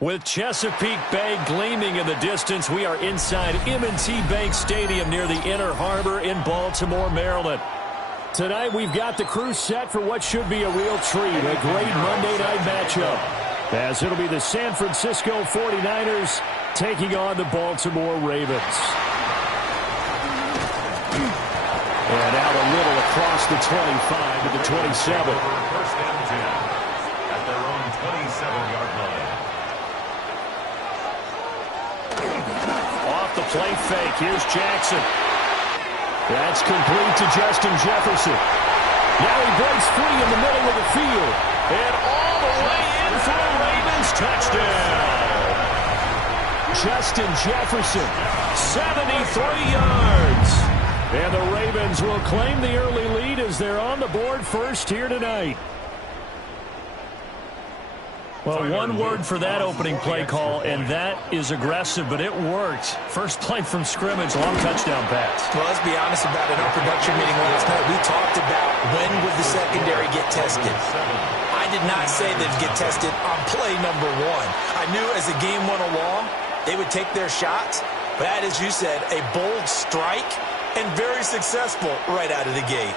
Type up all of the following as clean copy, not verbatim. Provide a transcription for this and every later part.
With Chesapeake Bay gleaming in the distance, we are inside M&T Bank Stadium near the Inner Harbor in Baltimore, Maryland. Tonight, we've got the crew set for what should be a real treat, a great Monday night matchup, as it'll be the San Francisco 49ers taking on the Baltimore Ravens. And out a little across the 25 to the 27. First and 10 at their own 27-yard line. Off the play fake, here's Jackson. That's complete to Justin Jefferson. Now he breaks free in the middle of the field. And all the way in for a Ravens touchdown. Justin Jefferson, 73 yards. And the Ravens will claim the early lead as they're on the board first here tonight. Well, one word for that opening play call, and that is aggressive, but it worked. First play from scrimmage, long touchdown pass. Well, let's be honest about it. In our production meeting last night, we talked about when would the secondary get tested. I did not say they'd get tested on play number one. I knew as the game went along, they would take their shots. But that, as you said, a bold strike and very successful right out of the gate.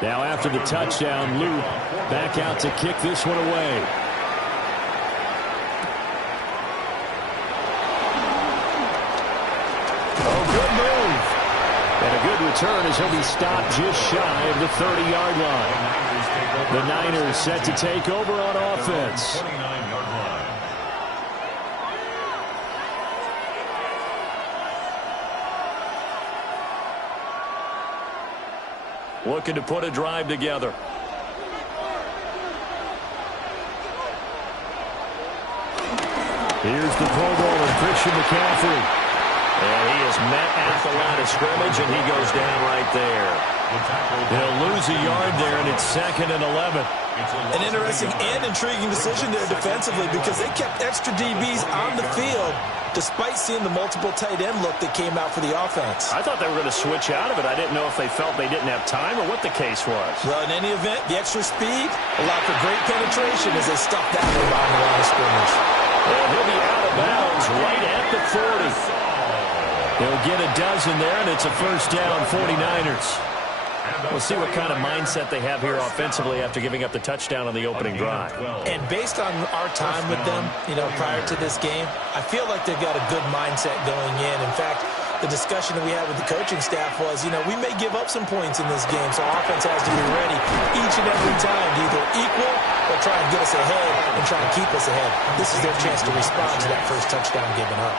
Now after the touchdown, Luke back out to kick this one away. Oh, good move. And a good return as he'll be stopped just shy of the 30-yard line. The Niners set to take over on offense. 29-yard line. Looking to put a drive together. Here's the Pro Bowler, Christian McCaffrey. And he is met at the line of scrimmage, and he goes down right there. He'll lose a yard there, and it's 2nd and 11. An interesting and intriguing decision there defensively because they kept extra DBs on the field despite seeing the multiple tight end look that came out for the offense. I thought they were going to switch out of it. I didn't know if they felt they didn't have time or what the case was. Well, in any event, the extra speed allowed for great penetration as they stuffed that one on the line of scrimmage. And he'll be out of bounds right at the 40. He'll get a dozen there, and it's a first down, 49ers. We'll see what kind of mindset they have here offensively after giving up the touchdown on the opening drive. And based on our time with them, prior to this game, I feel like they've got a good mindset going in. In fact, the discussion that we had with the coaching staff was, we may give up some points in this game, so offense has to be ready each and every time to either equal or try and get us ahead and try and keep us ahead. This is their chance to respond to that first touchdown given up.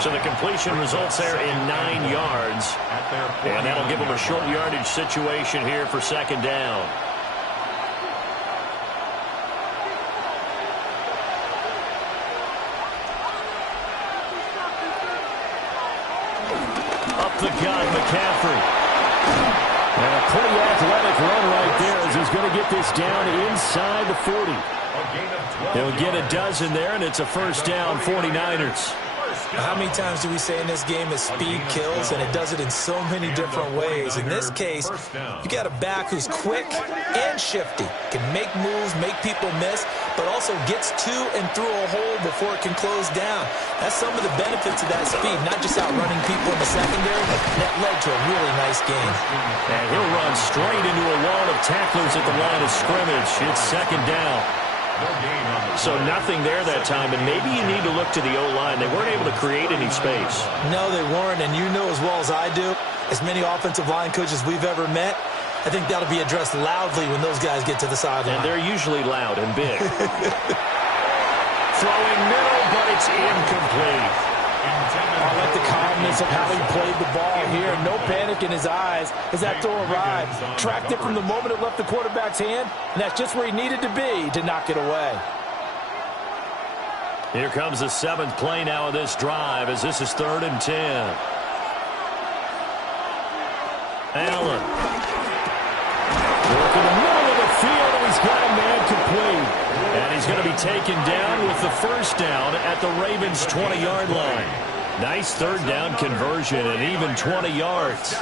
So the completion results there in 9 yards, and that'll give them a short yardage situation here for second down. the gut, McCaffrey. And a pretty athletic run right there as he's going to get this down inside the 40. He'll get a dozen there, and it's a first down, 49ers. How many times do we say in this game that speed kills, and it does it in so many different ways? In this case, you got a back who's quick and shifty, can make moves, make people miss, but also gets to and through a hole before it can close down. That's some of the benefits of that speed, not just outrunning people in the secondary. That led to a really nice game. And he'll run straight into a wall of tacklers at the line of scrimmage. It's second down. So nothing there that time, and maybe you need to look to the O-line. They weren't able to create any space. No, they weren't, and you know as well as I do, as many offensive line coaches we've ever met, I think that'll be addressed loudly when those guys get to the sideline. And they're usually loud and big. Throwing middle, but it's incomplete. I like the calmness of how he played the ball here. No panic in his eyes as that throw arrived. Tracked it from the moment it left the quarterback's hand, and that's just where he needed to be to knock it away. Here comes the 7th play now of this drive as this is 3rd and 10. Allen. Working the middle of the field, and he's got a man complete. And he's going to be taken down with the first down at the Ravens' 20-yard line. Nice 3rd down conversion and even 20 yards.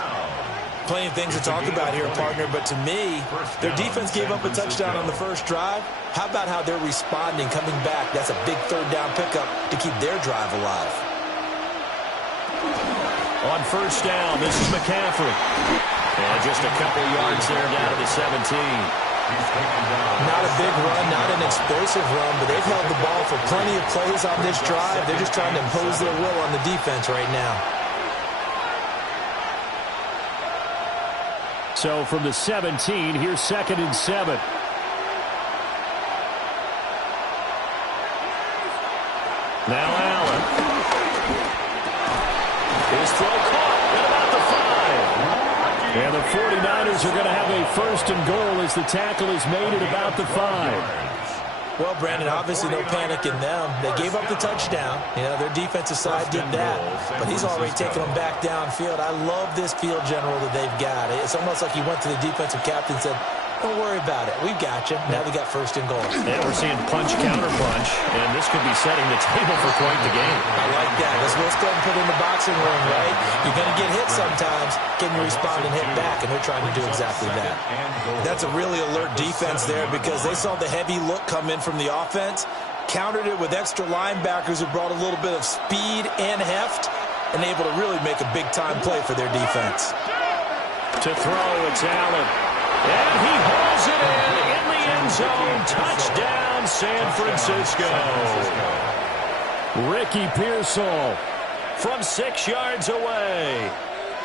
Plenty of things to talk about here, partner, but to me, their defense gave up a touchdown on the first drive. How about how they're responding, coming back? That's a big 3rd down pickup to keep their drive alive. On first down, this is McCaffrey. And just a couple yards there down to the 17. Not a big run, not an explosive run, but they've held the ball for plenty of plays on this drive. They're just trying to impose their will on the defense right now. So from the 17, here's 2nd and 7. Now Allen. His throw caught at about the 5. And the 49ers are going to have a 1st and goal as the tackle is made at about the 5. Well, Brandon, obviously no panic in them. They gave up the touchdown. You know, their defensive side did that. But he's already taken them back downfield. I love this field general that they've got. It's almost like he went to the defensive captain and said, don't worry about it. We've got you. Now they got 1st and goal. And we're seeing punch, counter punch, and this could be setting the table for quite the game. I like that. Let's go ahead and put in the boxing ring, right? You're going to get hit sometimes. Can you respond and hit back? And they're trying to do exactly that. That's a really alert defense there because they saw the heavy look come in from the offense, countered it with extra linebackers who brought a little bit of speed and heft, and able to really make a big-time play for their defense. To throw, it's Allen. And he hauls it in the end zone. Touchdown, San Francisco. Ricky Pearsall from 6 yards away.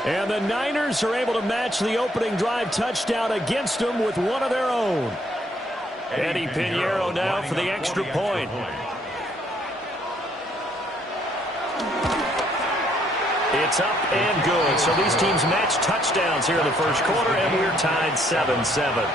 And the Niners are able to match the opening drive touchdown against them with one of their own. Eddie Pinheiro now for the extra point. It's up and good. So these teams match touchdowns here in the first quarter, and we're tied 7-7.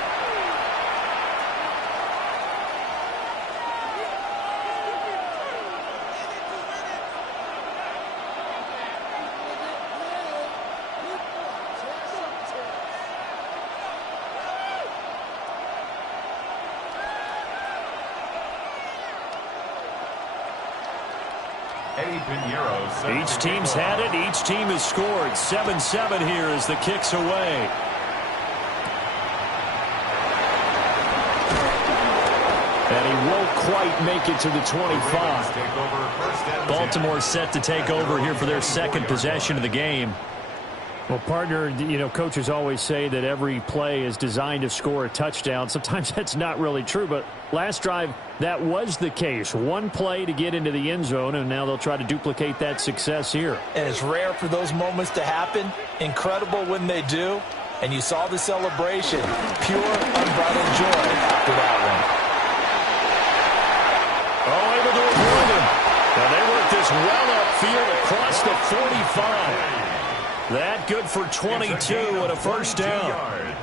Each team's had it. Each team has scored. 7-7 here as the kick's away. And he won't quite make it to the 25. Baltimore set to take over here for their 2nd possession of the game. Well, partner, you know, coaches always say that every play is designed to score a touchdown. Sometimes that's not really true, but last drive, that was the case. One play to get into the end zone, and now they'll try to duplicate that success here. And it's rare for those moments to happen. Incredible when they do. And you saw the celebration. Pure, unbridled joy after that one. Oh, able to avoid him. Now they work this well upfield across the 45. That good for 22 and a first down.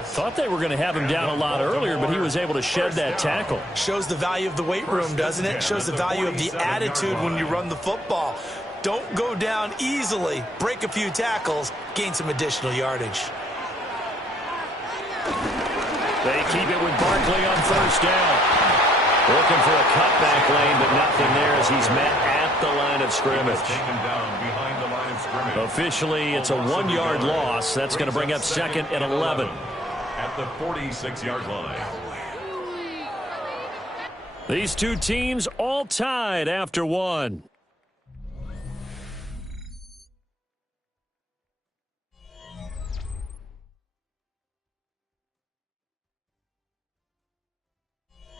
Thought they were going to have him down a lot earlier, but he was able to shed that tackle. Shows the value of the weight room, doesn't it? Shows the value of the attitude when you run the football. Don't go down easily. Break a few tackles, gain some additional yardage. They keep it with Barkley on first down. Looking for a cutback lane, but nothing there as he's met at the line of scrimmage. Officially, it's a 1-yard loss. That's going to bring up 2nd and 11. At the 46-yard line. These two teams all tied after one.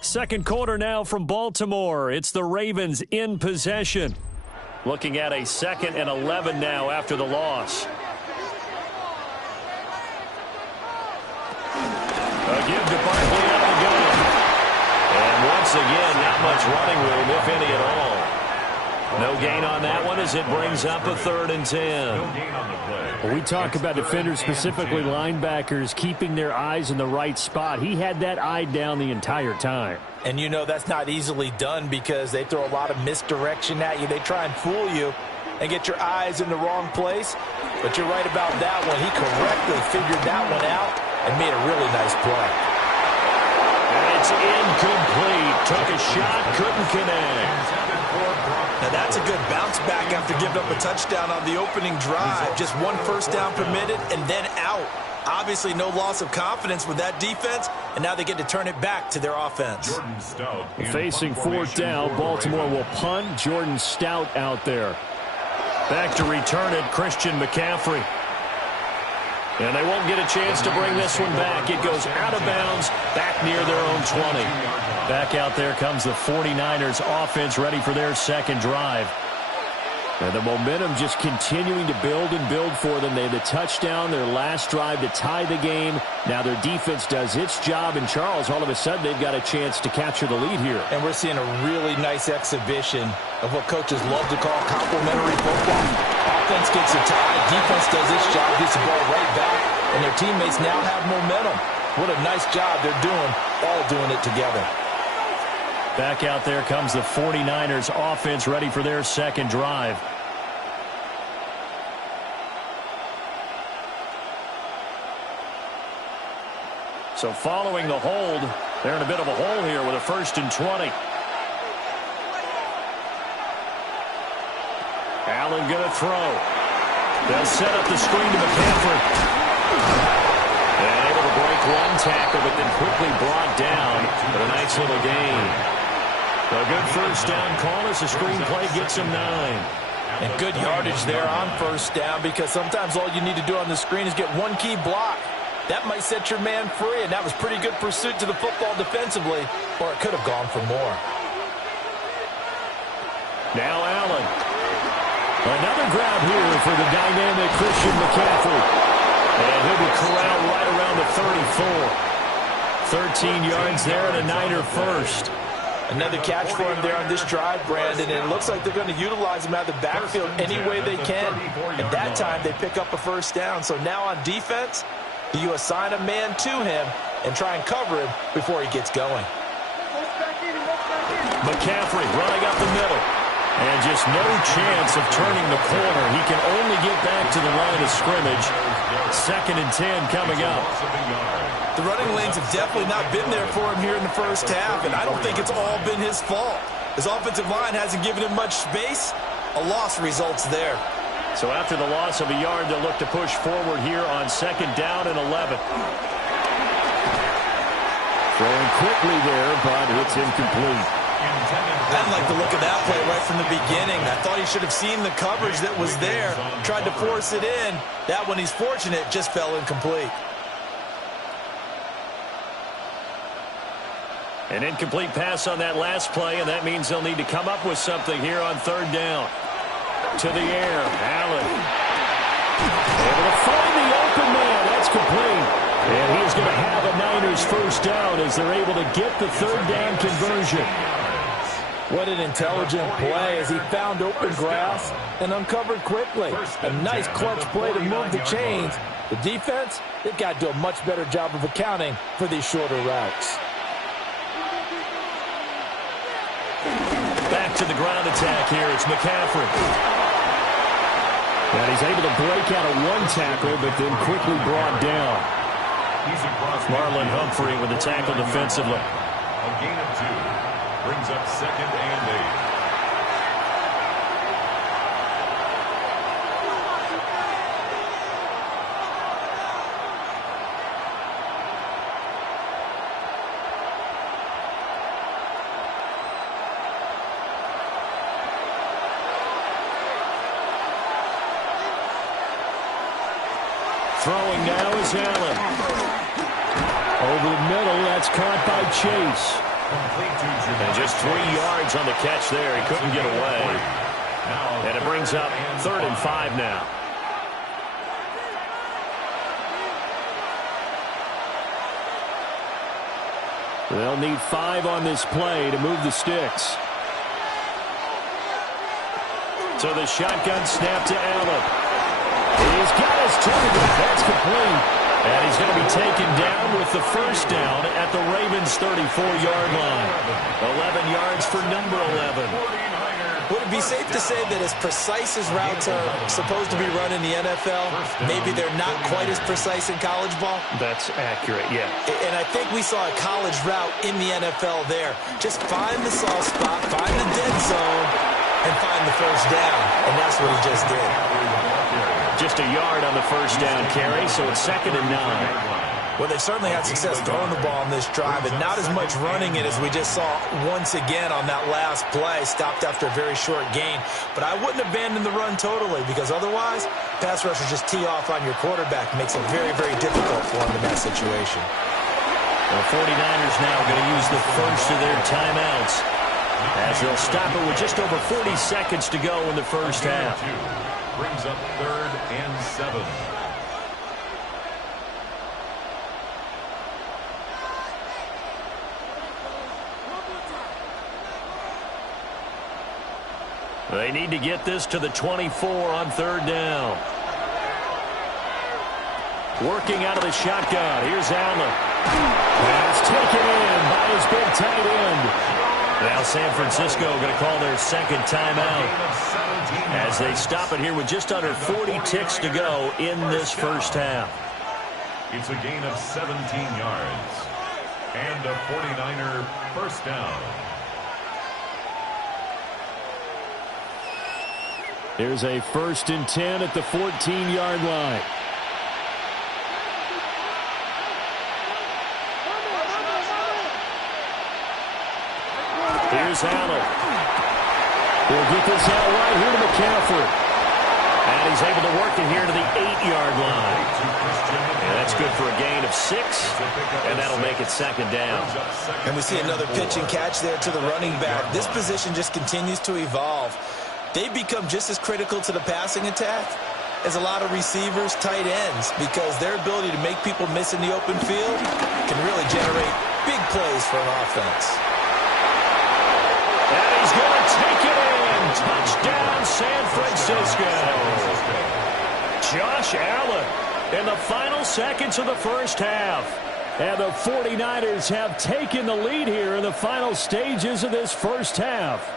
Second quarter now from Baltimore. It's the Ravens in possession. Looking at a 2nd and 11 now after the loss. A give to Barkley out of the gun. And once again, not much running room, if any at all. No gain on that one as it brings up a 3rd and 10. No gain on the play. We talk about defenders, specifically linebackers, keeping their eyes in the right spot. He had that eye down the entire time. And you know that's not easily done because they throw a lot of misdirection at you. They try and fool you and get your eyes in the wrong place. But you're right about that one. He correctly figured that one out and made a really nice play. And it's incomplete. Took a shot, couldn't connect. Now that's a good bounce back after giving up a touchdown on the opening drive. Just 1 first down permitted and then out. Obviously no loss of confidence with that defense, and now they get to turn it back to their offense. Facing 4th down, Baltimore will punt. Jordan Stout out there. Back to return it, Christian McCaffrey. And they won't get a chance to bring this one back. It goes out of bounds, back near their own 20. Back out there comes the 49ers offense, ready for their second drive. And the momentum just continuing to build and build for them. They had the touchdown, their last drive to tie the game. Now their defense does its job, and Charles, all of a sudden, they've got a chance to capture the lead here. And we're seeing a really nice exhibition of what coaches love to call complementary football. Offense gets a tie, defense does its job, gets the ball right back, and their teammates now have momentum. What a nice job they're doing, all doing it together. Back out there comes the 49ers offense, ready for their second drive. So following the hold, they're in a bit of a hole here with a 1st and 20. Allen going to throw. They'll set up the screen to McCaffrey. And able to break one tackle, but then quickly brought down. But a nice little gain. A good first down call as the screenplay gets him 9. And good yardage there on first down because sometimes all you need to do on the screen is get one key block. That might set your man free, and that was pretty good pursuit to the football defensively, or it could have gone for more. Now Allen. Another grab here for the dynamic Christian McCaffrey. And he'll be corralled right around the 34. 13 yards there and a Niner first. Another catch for him there on this drive, Brandon, and it looks like they're going to utilize him out of the backfield any way they can. And that time they pick up a first down. So now on defense, you assign a man to him and try and cover him before he gets going. McCaffrey running up the middle. And just no chance of turning the corner. He can only get back to the line of scrimmage. 2nd and 10 coming up. The running lanes have definitely not been there for him here in the first half, and I don't think it's all been his fault. His offensive line hasn't given him much space. A loss results there. So after the loss of a yard, they'll look to push forward here on 2nd down and 11. Throwing quickly there, but it's incomplete. I didn't like the look of that play right from the beginning. I thought he should have seen the coverage that was there, tried to force it in. That one, he's fortunate, just fell incomplete. An incomplete pass on that last play, and that means they'll need to come up with something here on 3rd down. To the air, Allen. Able to find the open man. That's complete. And he's going to have a Niners first down as they're able to get the 3rd down conversion. What an intelligent play as he found open grass and uncovered quickly. A nice clutch play to move the chains. The defense, they've got to do a much better job of accounting for these shorter routes. Back to the ground attack here. It's McCaffrey. And he's able to break out of one tackle, but then quickly brought down. Marlon Humphrey with the tackle defensively. A gain of 2. Brings up 2nd and 8. Throwing now is Allen. Over the middle, that's caught by Chase. And just 3 yards on the catch there. He couldn't get away. And it brings up 3rd and 5 now. They'll need 5 on this play to move the sticks. So the shotgun snap to Allen. He's got his target. That's complete. And he's going to be taken down with the first down at the Ravens' 34-yard line. 11 yards for number 11. Would it be safe to say that as precise as routes are supposed to be run in the NFL, maybe they're not quite as precise in college ball? That's accurate, yeah. And I think we saw a college route in the NFL there. Just find the soft spot, find the dead zone, and find the first down. And that's what he just did. Just a yard on the first down carry, so it's 2nd and 9. Well, they've certainly had success throwing the ball on this drive, and not as much running it as we just saw once again on that last play, stopped after a very short gain. But I wouldn't abandon the run totally, because otherwise, pass rushers just tee off on your quarterback. Makes it very, very difficult for him in that situation. The 49ers now going to use the first of their timeouts, as they'll stop it with just over 40 seconds to go in the first half. Brings up 3rd and 7. They need to get this to the 24 on 3rd down. Working out of the shotgun. Here's Allen. That's taken in by his big tight end. Now San Francisco going to call their 2nd timeout as they stop it here with just under 40 ticks to go in this first half. It's a gain of 17 yards. And a 49er first down. Here's a 1st and 10 at the 14-yard line. Here's Allen. He'll get this out right here to McCaffrey. And he's able to work it here to the 8-yard line. And that's good for a gain of 6. And that'll make it 2nd down. And we see another pitch and catch there to the running back. This position just continues to evolve. They've become just as critical to the passing attack as a lot of receivers, tight ends, because their ability to make people miss in the open field can really generate big plays for an offense. And he's going to take it in. Touchdown, San Francisco. Josh Allen in the final seconds of the first half. And the 49ers have taken the lead here in the final stages of this first half.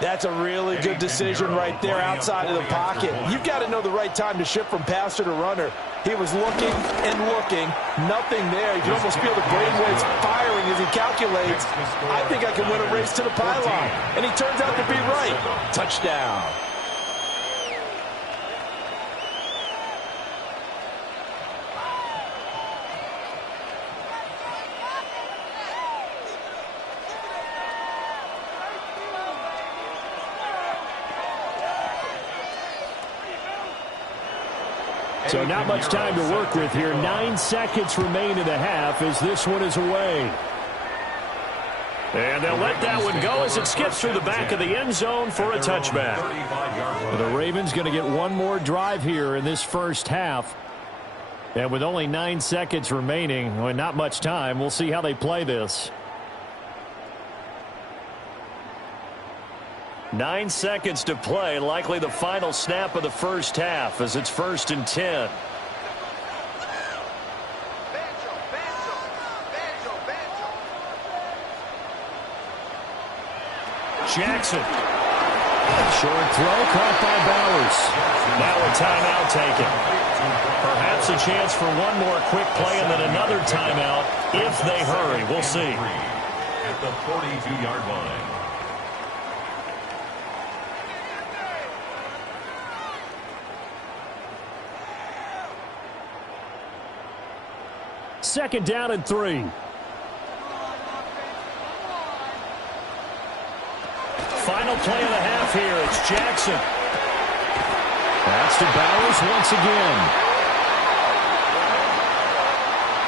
That's a really good decision right there outside of the pocket. You've got to know the right time to shift from passer to runner. He was looking and looking, nothing there. You can almost feel the brainwaves firing as he calculates, I think I can win a race to the pylon. And he turns out to be right. Touchdown. So not much time to work with here. 9 seconds remain in the half as this one is away. And they'll let that one go as it skips through the back of the end zone for a touchback. The Ravens going to get one more drive here in this first half. And with only 9 seconds remaining, well, not much time, we'll see how they play this. 9 seconds to play, likely the final snap of the first half as it's 1st and 10. Jackson. Short throw caught by Bowers. Now a timeout taken. Perhaps a chance for one more quick play and then another timeout if they hurry. We'll see. At the 42-yard line. Second down and 3. Final play of the half here. It's Jackson. That's to Bowers once again.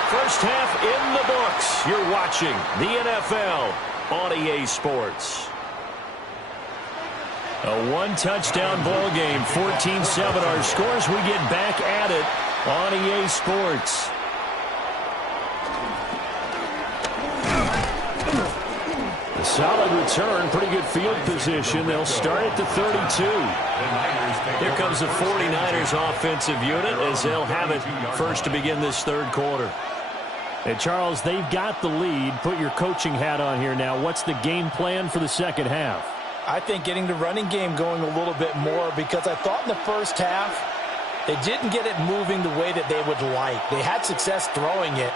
First half in the books. You're watching the NFL on EA Sports. A one-touchdown ball game, 14-7 our scores. We get back at it on EA Sports. A solid return, pretty good field position. They'll start at the 32. Here comes the 49ers offensive unit as they'll have it first to begin this third quarter. Hey, Charles, they've got the lead. Put your coaching hat on here now. What's the game plan for the second half? I think getting the running game going a little bit more, because I thought in the first half they didn't get it moving the way that they would like. They had success throwing it,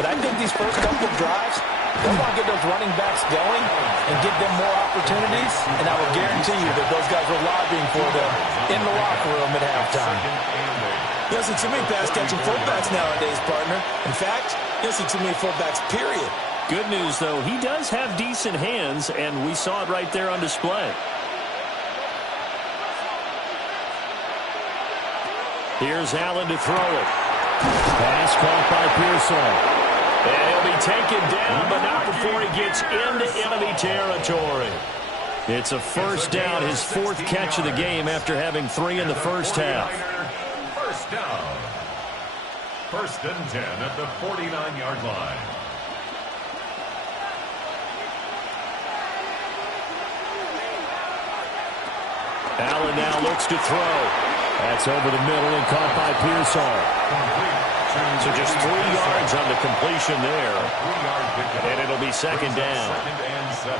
but I think these first couple of drives, they'll want to get those running backs going and give them more opportunities, and I will guarantee you that those guys are lobbying for them in the locker room at halftime. Doesn't too many pass-catching fullbacks nowadays, partner. In fact, doesn't too many fullbacks, period. Good news, though, he does have decent hands, and we saw it right there on display. Here's Allen to throw it. Pass caught by Pearsall. And he'll be taken down, but not before he gets into enemy territory. It's a first down, his fourth catch of the game after having 3 in the first half. First down. First and 10 at the 49-yard line. Allen now looks to throw. That's over the middle and caught by Pearsall. So just 3 yards on the completion there. And it'll be second down. Second and 7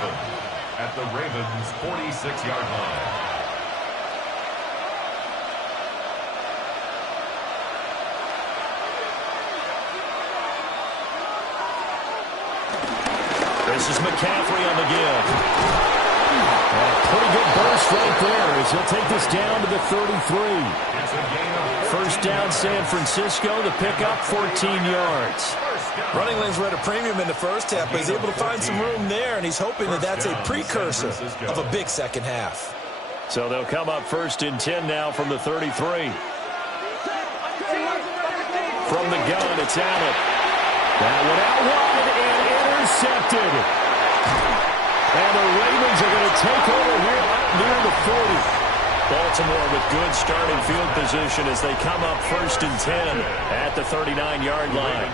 at the Ravens' 46-yard line. This is McCaffrey on the give. A pretty good burst right there as he'll take this down to the 33. First down, San Francisco. The pickup, 14 yards. Running lanes were at a premium in the first half, but he's able to find some room there, and he's hoping that that's a precursor of a big second half. So they'll come up first and 10 now from the 33. From the gun, it's Allen. That one out wide and intercepted. And the Ravens are going to take over here near the 40. Baltimore with good starting field position as they come up first and 10 at the 39-yard line.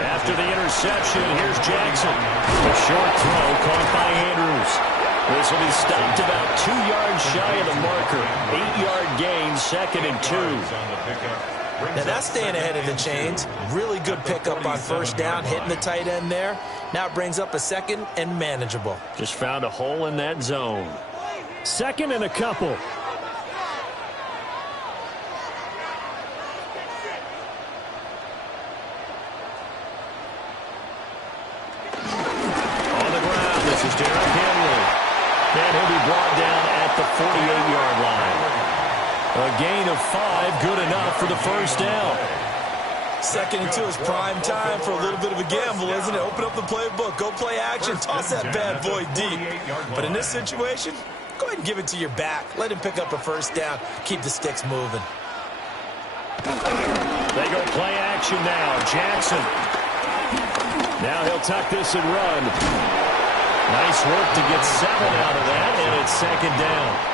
After the interception, here's Jackson. A short throw caught by Andrews. This will be stopped about 2 yards shy of the marker. 8-yard gain, second and 2. Now that's staying ahead of the chains. Really good pickup on first down, hitting the tight end there. Now it brings up a second and manageable. Just found a hole in that zone. Second and a couple. On the ground, this is Derrick Henry. And he'll be brought down at the 48-yard line. A gain of 5, good enough for the first down. Second and 2 is prime time for a little bit of a gamble, isn't it? Open up the playbook, go play action, toss that bad boy deep. But in this situation, go ahead and give it to your back. Let him pick up a first down. Keep the sticks moving. They go play action now. Jackson. Now he'll tuck this and run. Nice work to get 7 out of that, and it's second down.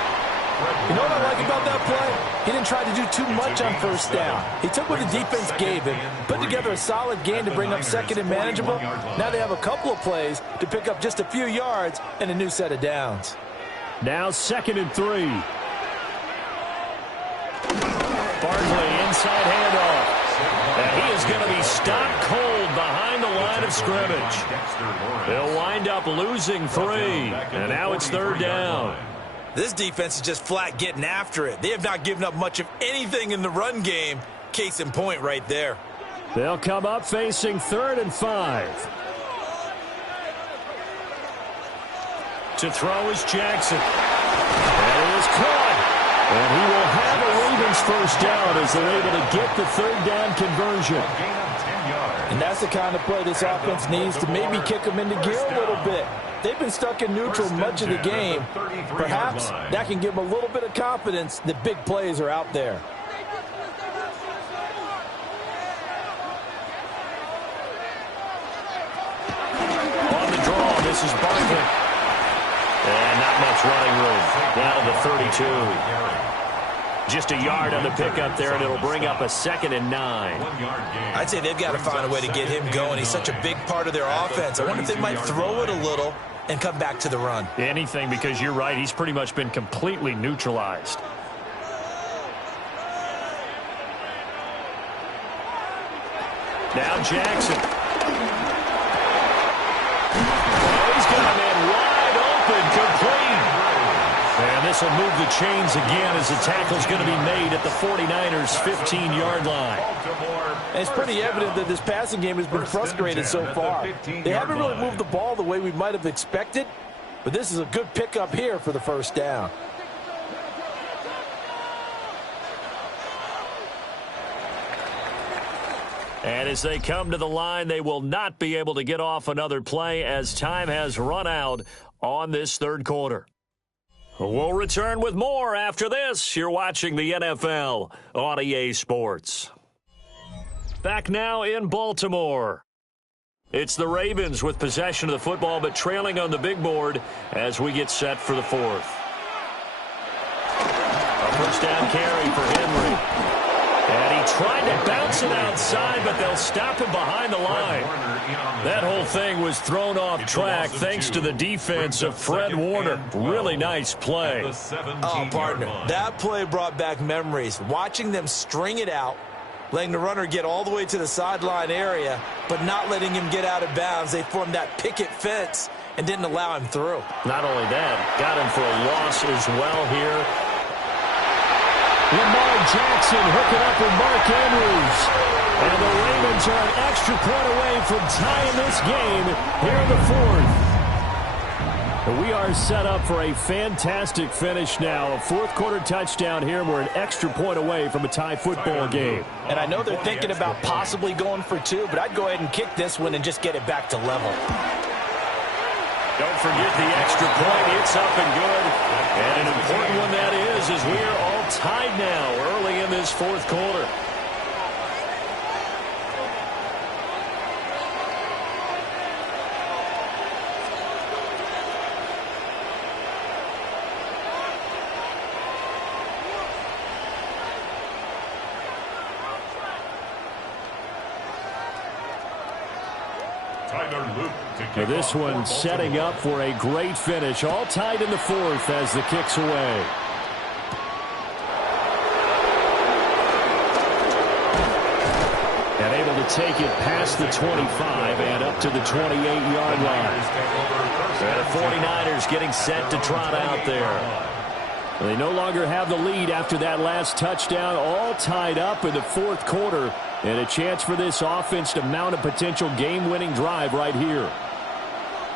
You know what I like about that play? He didn't try to do too much on first down. He took what the defense gave him, put together a solid gain to bring up second and manageable. Now they have a couple of plays to pick up just a few yards and a new set of downs. Now second and 3. Barkley inside handoff. And he is going to be stopped cold behind the line of scrimmage. They'll wind up losing 3. And now it's third down. This defense is just flat getting after it. They have not given up much of anything in the run game. Case in point right there. They'll come up facing 3rd and 5. To throw is Jackson. And it is caught. And he will have a Ravens first down as they're able to get the 3rd down conversion. And that's the kind of play this offense needs to maybe kick them into gear a little bit. They've been stuck in neutral much of the game. Perhaps that can give them a little bit of confidence that big plays are out there. On the draw, this is Barkley. And not much running room. Down to the 32. Just a yard on the pickup there, and it'll bring up a 2nd and 9. I'd say they've got to find a way to get him going. He's such a big part of their offense. I wonder if they might throw it a little and come back to the run. Anything, because you're right. He's pretty much been completely neutralized. Now Jackson. He's got a man wide open, complete. And this will move the chains again as the tackle's going to be made at the 49ers' 15-yard line. And it's pretty evident that this passing game has been frustrated so far. They haven't really moved the ball the way we might have expected, but this is a good pickup here for the first down. And as they come to the line, they will not be able to get off another play as time has run out on this 3rd quarter. We'll return with more after this. You're watching the NFL on EA Sports. Back now in Baltimore. It's the Ravens with possession of the football, but trailing on the big board as we get set for the 4th. A first down carry for Henry. And he tried to bounce it outside, but they'll stop him behind the line. That whole thing was thrown off track thanks to the defense of Fred Warner. Really nice play. Oh, partner, that play brought back memories. Watching them string it out, letting the runner get all the way to the sideline area, but not letting him get out of bounds. They formed that picket fence and didn't allow him through. Not only that, got him for a loss as well here. Lamar Jackson hooking up with Mark Andrews. And the Ravens are an extra point away from tying this game here in the 4th. We are set up for a fantastic finish now. A 4th quarter touchdown here. We're an extra point away from a tie football game. And I know they're thinking about possibly going for 2, but I'd go ahead and kick this one and just get it back to level. Don't forget the extra point. It's up and good. And an important one that is, as we are all tied now early in this 4th quarter. This one setting up for a great finish. All tied in the 4th as the kick's away. And able to take it past the 25 and up to the 28-yard line. And the 49ers getting set to trot out there. They no longer have the lead after that last touchdown. All tied up in the 4th quarter. And a chance for this offense to mount a potential game-winning drive right here.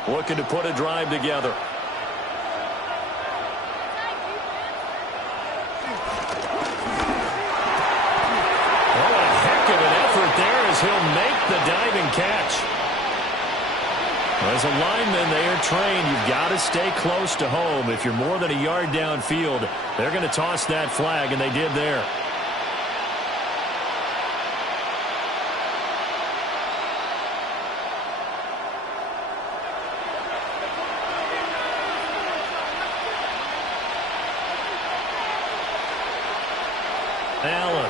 Looking to put a drive together. What a heck of an effort there as he'll make the diving catch. As a lineman, they are trained. You've got to stay close to home. If you're more than a yard downfield, they're going to toss that flag, and they did there. Allen.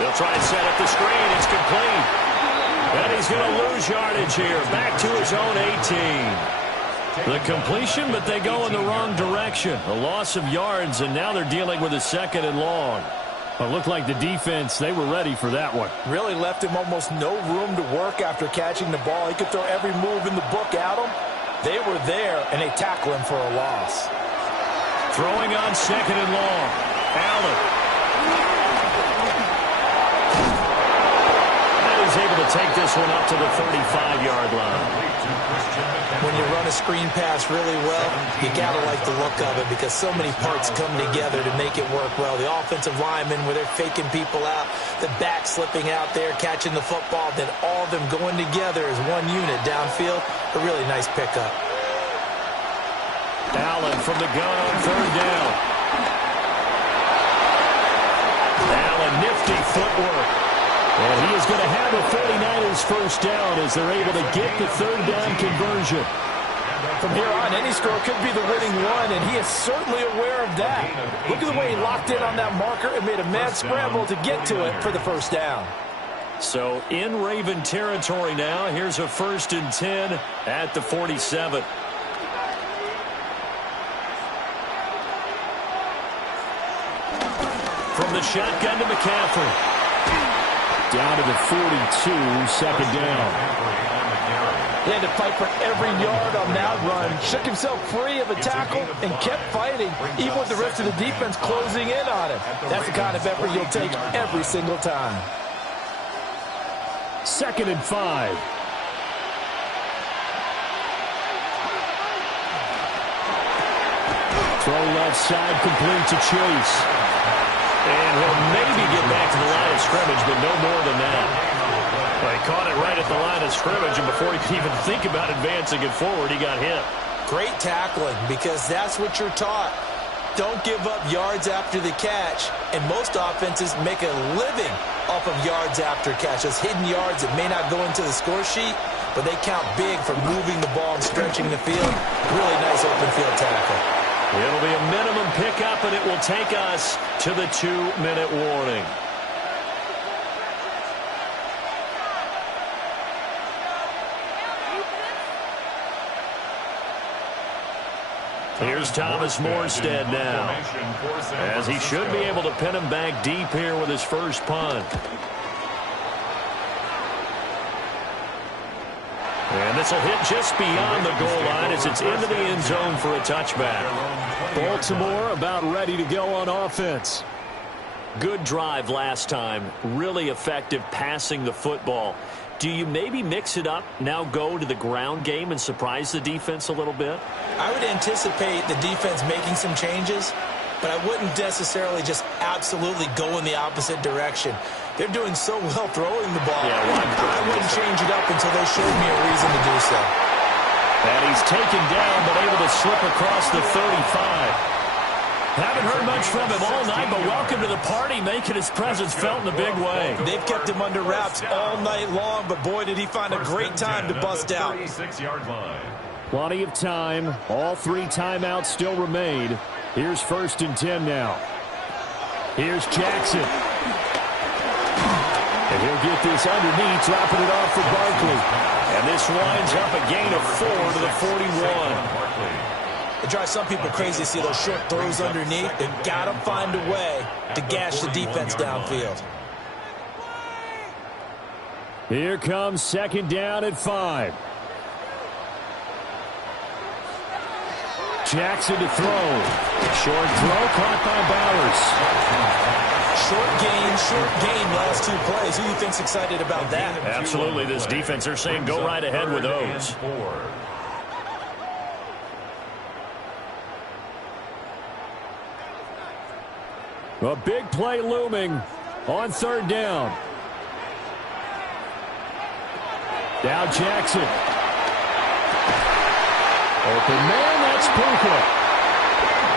They'll try and set up the screen. It's complete. And he's going to lose yardage here. Back to his own 18. The completion, but they go in the wrong direction. A loss of yards, and now they're dealing with a 2nd and long. It looked like the defense, they were ready for that one. Really left him almost no room to work after catching the ball. He could throw every move in the book at him. They were there, and they tackle him for a loss. Throwing on second and long. Allen. And he's able to take this one up to the 35-yard line. When you run a screen pass really well, you got to like the look of it because so many parts come together to make it work well. The offensive linemen, where they're faking people out, the back slipping out there, catching the football, then all of them going together as one unit downfield. A really nice pickup. Allen from the gun on third down. Allen, nifty footwork. And he is going to have the 49ers first down as they're able to get the third down conversion. From here on, any score could be the winning one, and he is certainly aware of that. Look at the way he locked in on that marker and made a mad scramble to get to it for the first down. So in Raven territory now, here's a 1st and 10 at the 47. From the shotgun to McCaffrey. Down to the 42, second down. He had to fight for every yard on that run. Shook himself free of a tackle and kept fighting, even with the rest of the defense closing in on him. That's the kind of effort you'll take every single time. 2nd and 5. Throw left side, complete to Chase. And he'll maybe get back to the line of scrimmage, but no more than that. Well, he caught it right at the line of scrimmage, and before he could even think about advancing it forward, he got hit. Great tackling, because that's what you're taught. Don't give up yards after the catch, and most offenses make a living off of yards after catch. Those hidden yards that may not go into the score sheet, but they count big for moving the ball and stretching the field. Really nice open field tackle. It'll be a minimum pickup, and it will take us to the 2-minute warning. Here's Thomas Morstead now, as he should be able to pin him back deep here with his first punt. And this will hit just beyond the goal line as it's into the end zone for a touchback. Baltimore about ready to go on offense. Good drive last time. Really effective passing the football. Do you maybe mix it up, now go to the ground game and surprise the defense a little bit? I would anticipate the defense making some changes, but I wouldn't necessarily just absolutely go in the opposite direction. They're doing so well throwing the ball. Yeah, I wouldn't change it up until they showed me a reason to do so. And he's taken down, but able to slip across the 35. Haven't heard much from him all night, but welcome to the party, making his presence felt in a big way. They've kept him under wraps all night long, but boy, did he find a great time to bust out. 36-yard line. Plenty of time. All 3 timeouts still remain. Here's 1st and 10 now. Here's Jackson. And he'll get this underneath, dropping it off for Barkley. And this winds up a gain of 4 to the 41. It drives some people crazy to see those short throws underneath. They've got to find a way to gash the defense downfield. Here comes 2nd down at 5. Jackson to throw. Short throw caught by Bowers. Short gain, last 2 plays. Who do you think's excited about that? Absolutely, this defense, they're saying go right ahead with those. A big play looming on 3rd down. Now Jackson. Open man, that's Puka.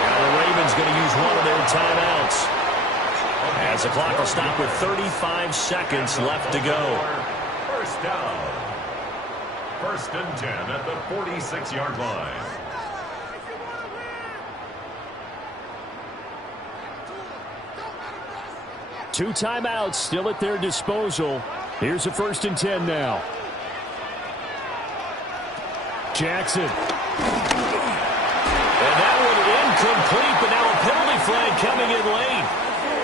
Now the Ravens going to use one of their timeouts, as the clock will stop with 35 seconds left to go. First down. 1st and 10 at the 46-yard line. Two timeouts still at their disposal. Here's a 1st and 10 now. Jackson. And that one incomplete, but now a penalty flag coming in late.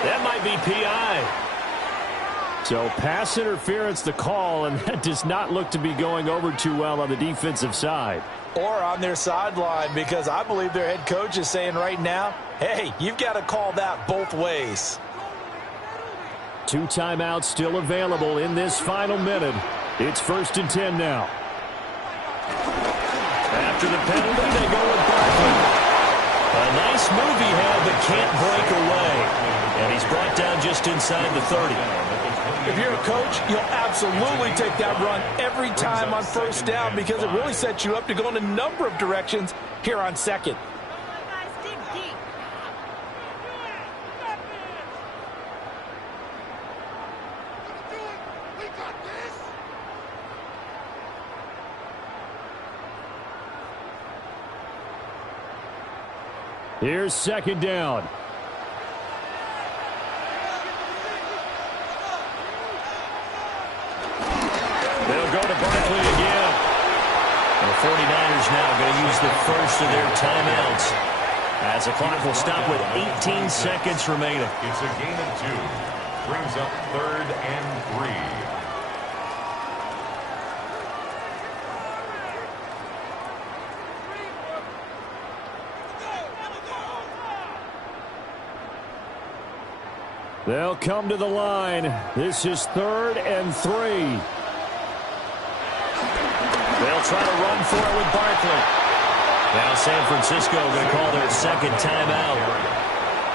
That might be PI. So pass interference the call, and that does not look to be going over too well on the defensive side. Or on their sideline, because I believe their head coach is saying right now, hey, you've got to call that both ways. 2 timeouts still available in this final minute. It's 1st and 10 now. After the penalty, they go with Barkley. A nice move he had, but can't break away. And he's brought down just inside the 30. If you're a coach, you'll absolutely take that run every time on 1st down because it really sets you up to go in a number of directions here on 2nd. Here's 2nd down. They'll go to Barkley again. The 49ers now going to use the first of their timeouts as the clock will stop with 18 seconds remaining. It's a gain of 2. Brings up 3rd and 3. They'll come to the line. This is 3rd and 3. They'll try to run for it with Barkley. Now San Francisco going to call their 2nd timeout.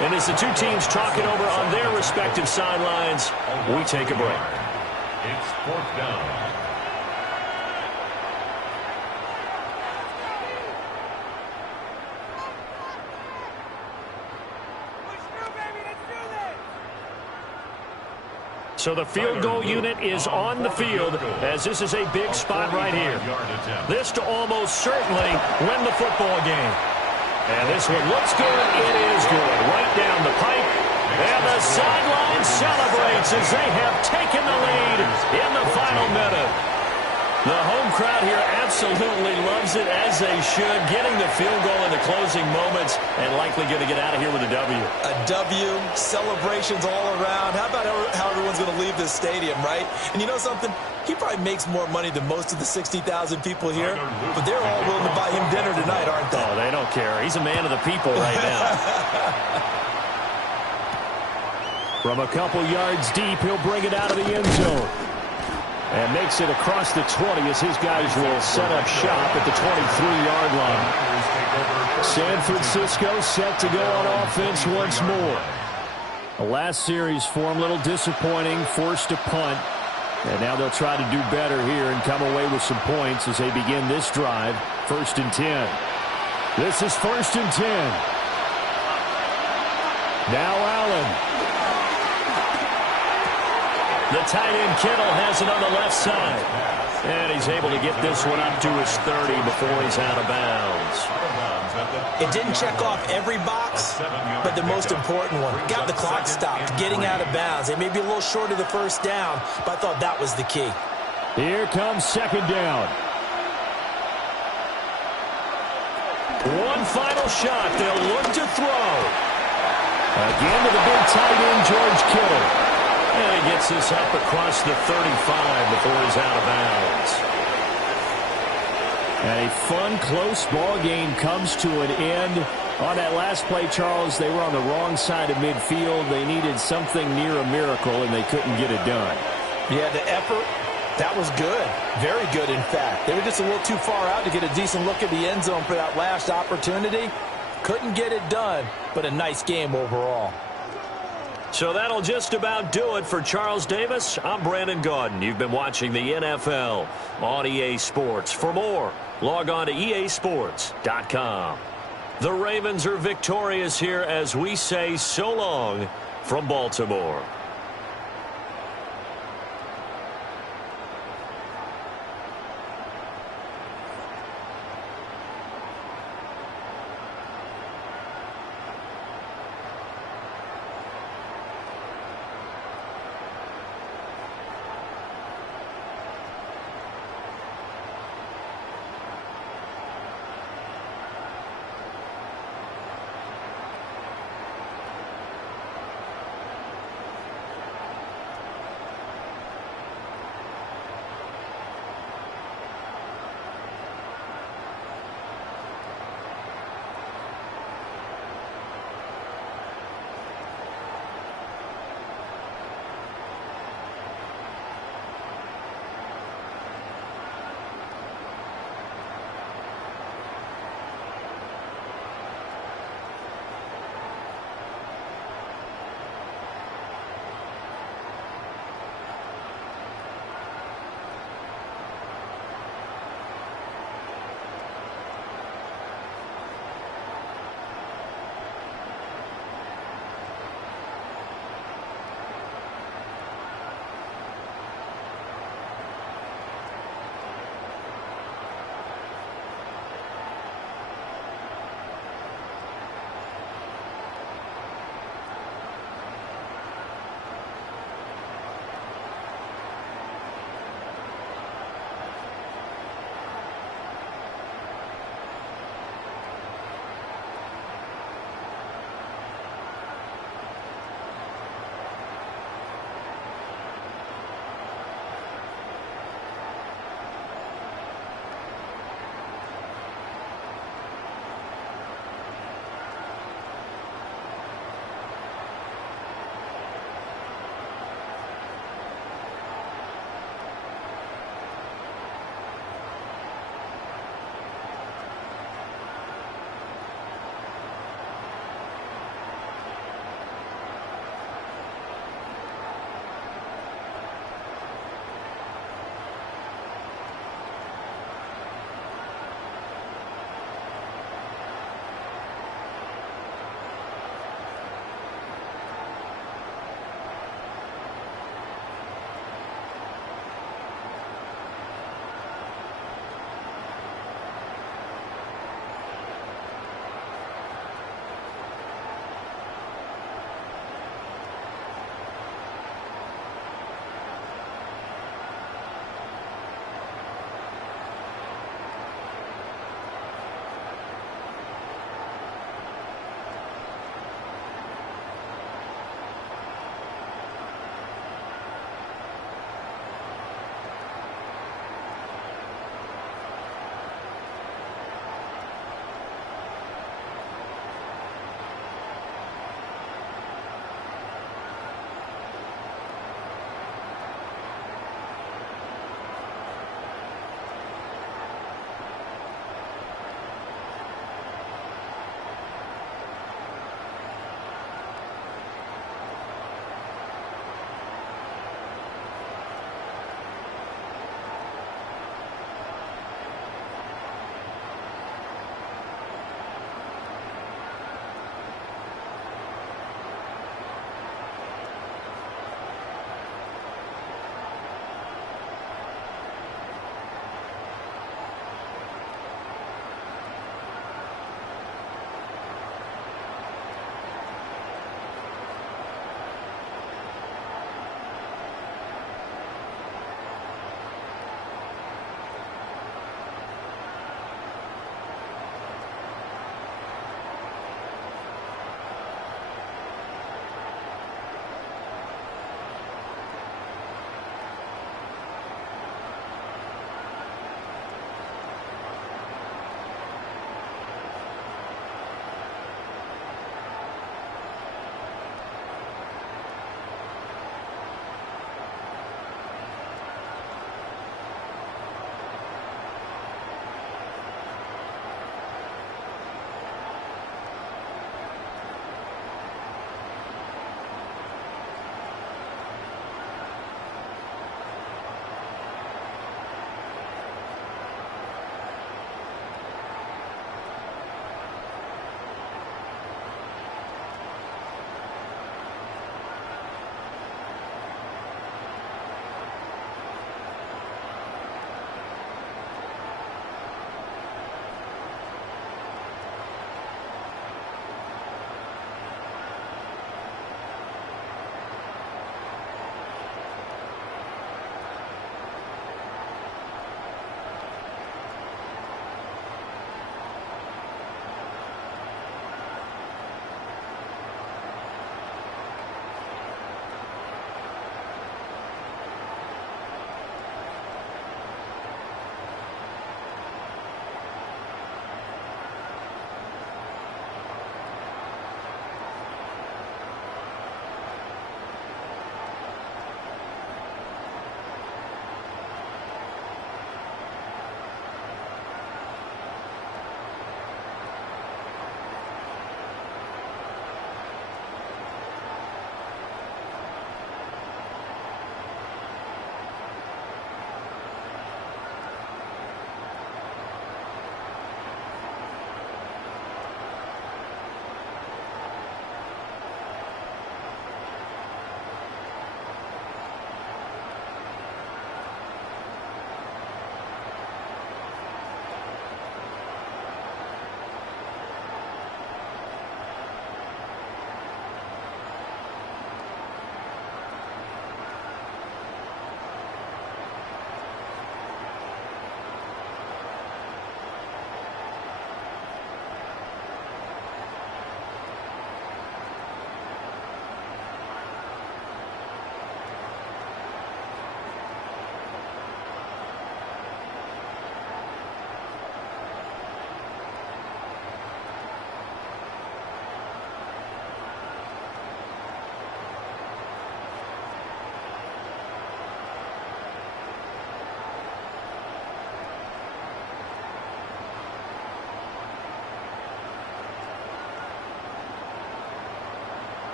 And as the two teams talk it over on their respective sidelines, we take a break. It's 4th down. So the field goal unit is on the field as this is a big spot right here. This to almost certainly win the football game. And this one looks good. It is good. Right down the pipe. And the sideline celebrates as they have taken the lead in the final minute. The home crowd here absolutely loves it, as they should, getting the field goal in the closing moments and likely going to get out of here with a W. A W, celebrations all around. How about how everyone's going to leave this stadium, right? And you know something? He probably makes more money than most of the 60,000 people here, but they're all willing to buy him dinner tonight, aren't they? Oh, they don't care. He's a man of the people right now. From a couple yards deep, he'll bring it out of the end zone. And makes it across the 20 as his guys will set up shop at the 23-yard line. San Francisco set to go on offense once more. The last series for him, a little disappointing, forced a punt. And now they'll try to do better here and come away with some points as they begin this drive. 1st and 10. This is 1st and 10. Now Allen. The tight end Kittle has it on the left side. And he's able to get this one up to his 30 before he's out of bounds. It didn't check off every box, but the most important one. Got the clock stopped, getting out of bounds. They may be a little short of the 1st down, but I thought that was the key. Here comes 2nd down. One final shot. They'll look to throw. Again to the big tight end, George Kittle. And he gets this up across the 35 before he's out of bounds. And a fun, close ball game comes to an end. On that last play, Charles, they were on the wrong side of midfield. They needed something near a miracle, and they couldn't get it done. Yeah, the effort, that was good. Very good, in fact. They were just a little too far out to get a decent look at the end zone for that last opportunity. Couldn't get it done, but a nice game overall. So that'll just about do it for Charles Davis. I'm Brandon Gaudin. You've been watching the NFL on EA Sports. For more, log on to easports.com. The Ravens are victorious here as we say so long from Baltimore.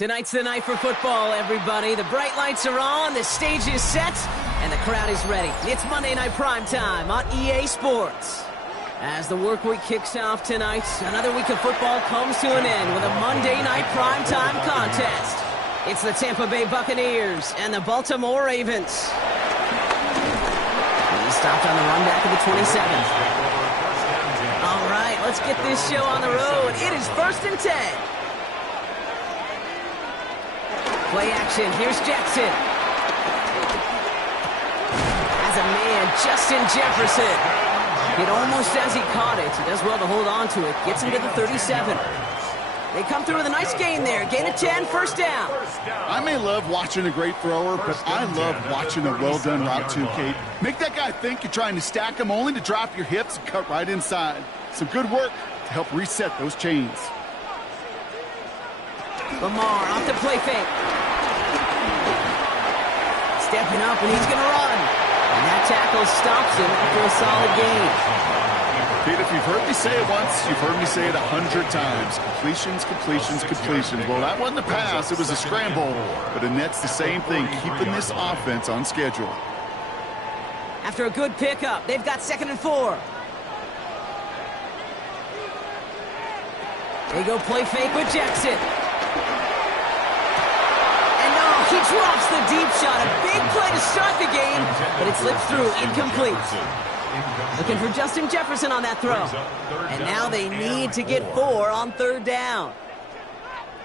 Tonight's the night for football, everybody. The bright lights are on, the stage is set, and the crowd is ready. It's Monday Night Primetime on EA Sports. As the work week kicks off tonight, another week of football comes to an end with a Monday Night Primetime contest. It's the Tampa Bay Buccaneers and the Baltimore Ravens. He stopped on the run back of the 27th. All right, let's get this show on the road. It is 1st and 10. Play action. Here's Jackson. As a man, Justin Jefferson. Hit almost as he caught it. He does well to hold on to it. Gets him to the 37. They come through with a nice gain there. Gain of 10, 1st down. I may love watching a great thrower, but I love watching a well-done route too, Kate. Make that guy think you're trying to stack him only to drop your hips and cut right inside. Some good work to help reset those chains. Lamar off the play fake. Stepping up, and he's going to run. And that tackle stops him after a solid gain. Pete, if you've heard me say it once, you've heard me say it 100 times. Completions, completions, completions. Well, that wasn't a pass. It was a scramble. But the net's the same thing, keeping this offense on schedule. After a good pickup, they've got 2nd and 4. They go play fake with Jackson. He drops the deep shot. A big play to start the game, but it slips through, incomplete. Looking for Justin Jefferson on that throw. And now they need to get 4 on 3rd down.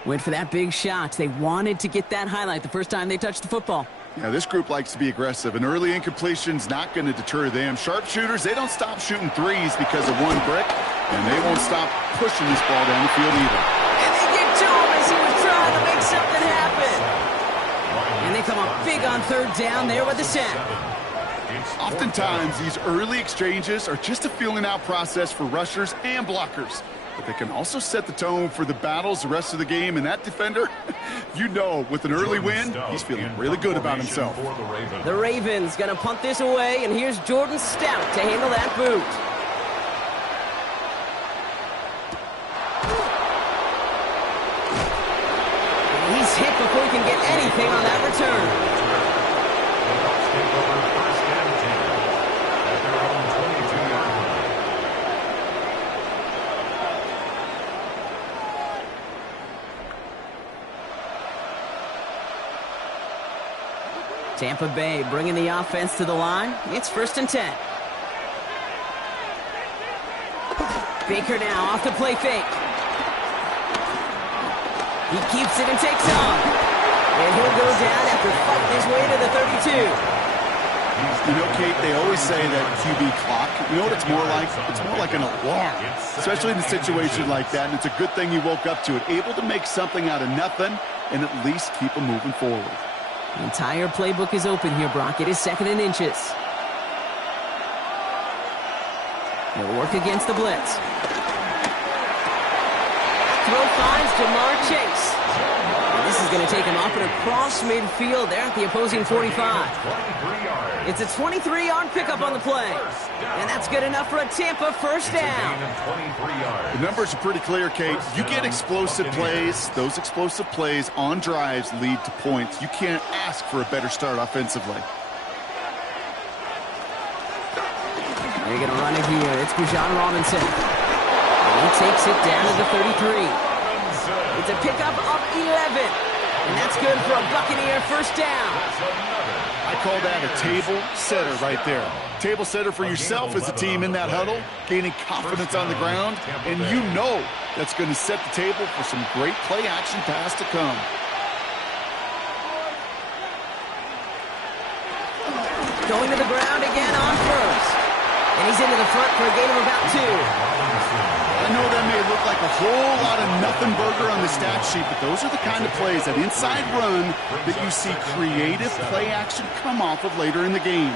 Went for that big shot. They wanted to get that highlight the first time they touched the football. Yeah, this group likes to be aggressive. An early incompletion's not going to deter them. Sharpshooters, they don't stop shooting threes because of one brick, and they won't stop pushing this ball down the field either. And they get to him as he was trying to make something happen. And they come up big on 3rd down there with the sack. Oftentimes, these early exchanges are just a feeling-out process for rushers and blockers. But they can also set the tone for the battles the rest of the game. And that defender, you know, with an early win, he's feeling really good about himself. The Ravens going to punt this away, and here's Jordan Stout to handle that boot. He's hit before he can get anything on that return. Tampa Bay bringing the offense to the line. It's 1st and 10. Baker now off the play fake. He keeps it and takes off. And he'll go down after fighting his way to the 32. You know, Kate, they always say that QB clock, you know what it's more like? It's more like an alarm, especially in a situation like that. And it's a good thing you woke up to it, able to make something out of nothing and at least keep them moving forward. The entire playbook is open here, Brock. It is 2nd and inches. He'll work against the blitz. Throw finds Jamar Chase. And this is going to take him up and across midfield there at the opposing 45. It's a 23-yard pickup on the play. And that's good enough for a Tampa 1st down. The numbers are pretty clear, Kate. You get explosive plays. Those explosive plays on drives lead to points. You can't ask for a better start offensively. They're going to run it here. It's Bijan Robinson. He takes it down to the 33. It's a pickup of 11. And that's good for a Buccaneer 1st down. I call that a table setter right there. Table setter for yourself as a team in that huddle, gaining confidence on the ground, and you know that's going to set the table for some great play action pass to come. Going to the ground again on 1st. And he's into the front for a gain of about 2. I know that may look like a whole lot of nothing burger on the stat sheet, but those are the kind of plays, that inside run, that you see creative play action come off of later in the game.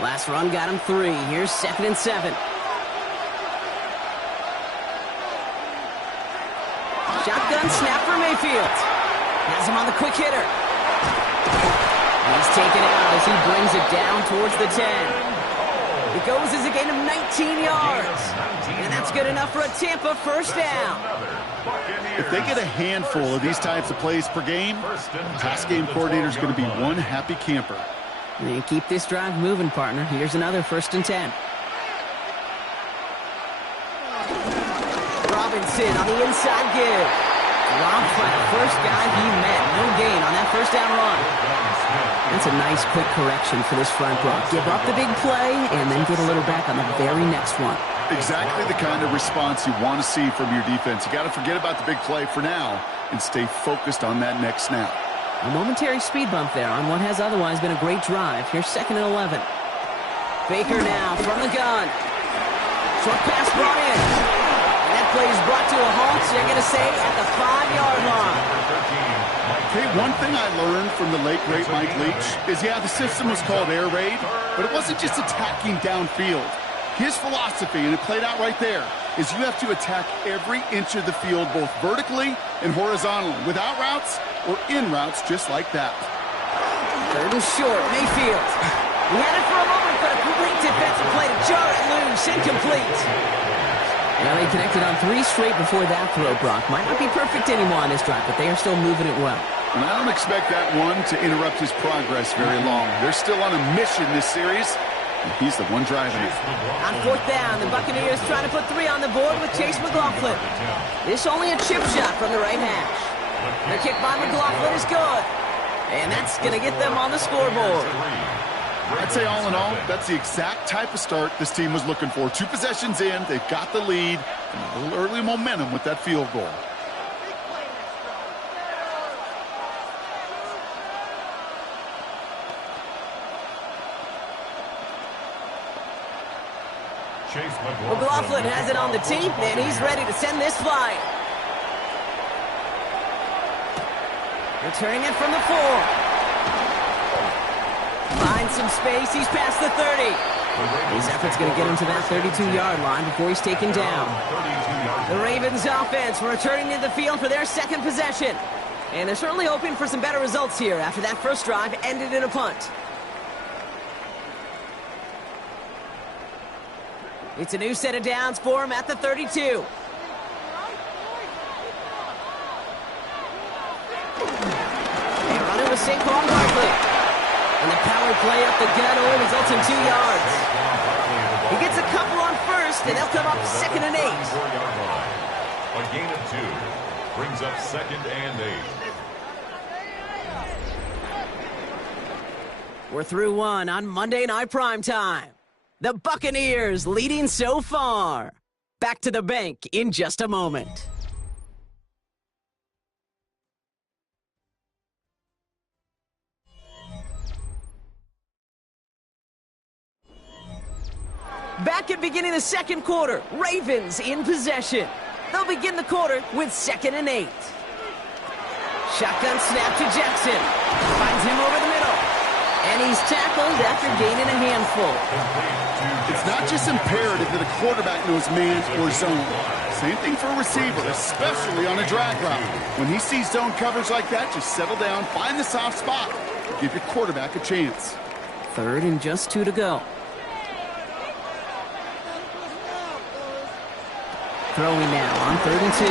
Last run got him 3. Here's 2nd and 7. Shotgun snap for Mayfield. Has him on the quick hitter. He's taken out as he brings it down towards the 10. It goes as a gain of 19 yards. And that's good enough for a Tampa 1st down. If they get a handful of these types of plays per game, the pass game coordinator is going to be one happy camper. And keep this drive moving, partner. Here's another 1st and 10. Robinson on the inside give. Dropped by the first guy he met. No gain on that 1st down run. That's a nice quick correction for this front row. Give up the big play and then get a little back on the very next one. Exactly the kind of response you want to see from your defense. You got to forget about the big play for now and stay focused on that next snap. A momentary speed bump there on what has otherwise been a great drive. Here's 2nd and 11. Baker now from the gun. Short pass brought in. And that play is brought to a halt, so you're going to say at the 5-yard line. Okay, one thing I learned from the late, great Mike Leach is, yeah, the system was called air raid, but it wasn't just attacking downfield. His philosophy, and it played out right there, is you have to attack every inch of the field, both vertically and horizontally, without routes or in routes just like that. 3rd and short, Mayfield. He had it for a moment, but a great defensive play to jar it loose, incomplete. Now he connected on 3 straight before that throw, Brock. Might not be perfect anymore on this drive, but they are still moving it well. And I don't expect that one to interrupt his progress very long. They're still on a mission this series, and he's the one driving it. On 4th down, the Buccaneers trying to put 3 on the board with Chase McLaughlin. This only a chip shot from the right hash. The kick by McLaughlin is good. And that's going to get them on the scoreboard. I'd say all in all, that's the exact type of start this team was looking for. 2 possessions in, they've got the lead, and a little early momentum with that field goal. McLaughlin has it on the tee, and he's ready to send this flying. Returning it from the 4. Finds some space. He's past the 30. His effort's going to get him to that 32-yard line before he's taken down. The Ravens offense returning to the field for their 2nd possession. And they're certainly hoping for some better results here after that first drive ended in a punt. It's a new set of downs for him at the 32. They run it with Saquon Barkley. And the power play up the gut only results in 2 yards. He gets a couple on 1st, and they'll come up 2nd and 8. A gain of 2 brings up 2nd and 8. We're through 1 on Monday Night Primetime. The Buccaneers leading so far. Back to the bank in just a moment. Back at beginning the 2nd quarter, Ravens in possession. They'll begin the quarter with 2nd and 8. Shotgun snap to Jackson. Finds him over the middle. And he's tackled after gaining a handful. It's not just imperative that a quarterback knows man or zone. Same thing for a receiver, especially on a drag route. When he sees zone coverage like that, just settle down, find the soft spot, and give your quarterback a chance. 3rd and just 2 to go. Throwing now on 3rd and 2.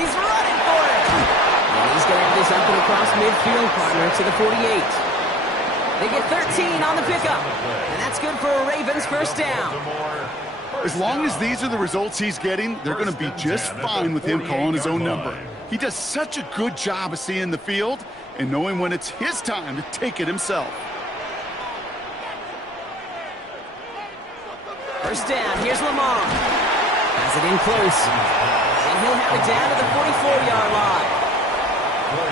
He's running for it. And he's going to have this up and across midfield, partner, to the 48. They get 13 on the pickup. And that's good for a Ravens 1st down. As long as these are the results he's getting, they're going to be just fine with him calling his own number. He does such a good job of seeing the field and knowing when it's his time to take it himself. 1st down, here's Lamar. Has it in close. And he'll have it down to the 44-yard line.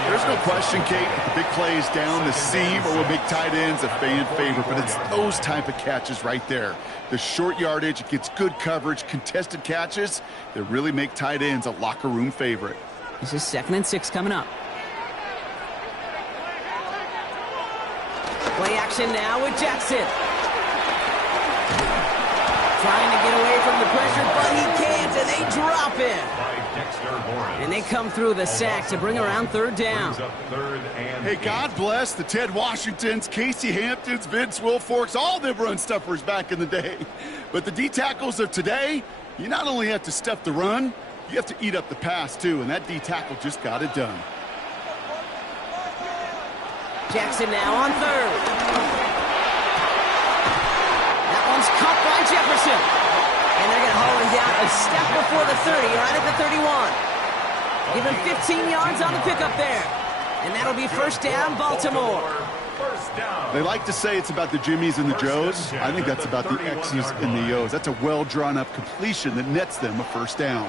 There's no question, Kate, that the big plays down the seam or with big tight ends a fan favorite, but it's those type of catches right there. The short yardage, it gets good coverage, contested catches that really make tight ends a locker room favorite. This is 2nd and 6 coming up. Play action now with Jackson. Trying to get away from the pressure, but he can't, and they drop him. And they come through the sack to bring around 3rd down. Hey, God bless the Ted Washingtons, Casey Hamptons, Vince Wilforks, all them run stuffers back in the day. But the D-tackles of today, you not only have to stuff the run, you have to eat up the pass, too, and that D tackle just got it done. Jackson now on third. That one's caught by Jefferson. And they're going to haul him down a step before the 30, right at the 31. Give him 15 yards on the pickup there. And that'll be first down, Baltimore. They like to say it's about the Jimmies and the Joes. I think that's about the X's and the O's. That's a well-drawn-up completion that nets them a first down.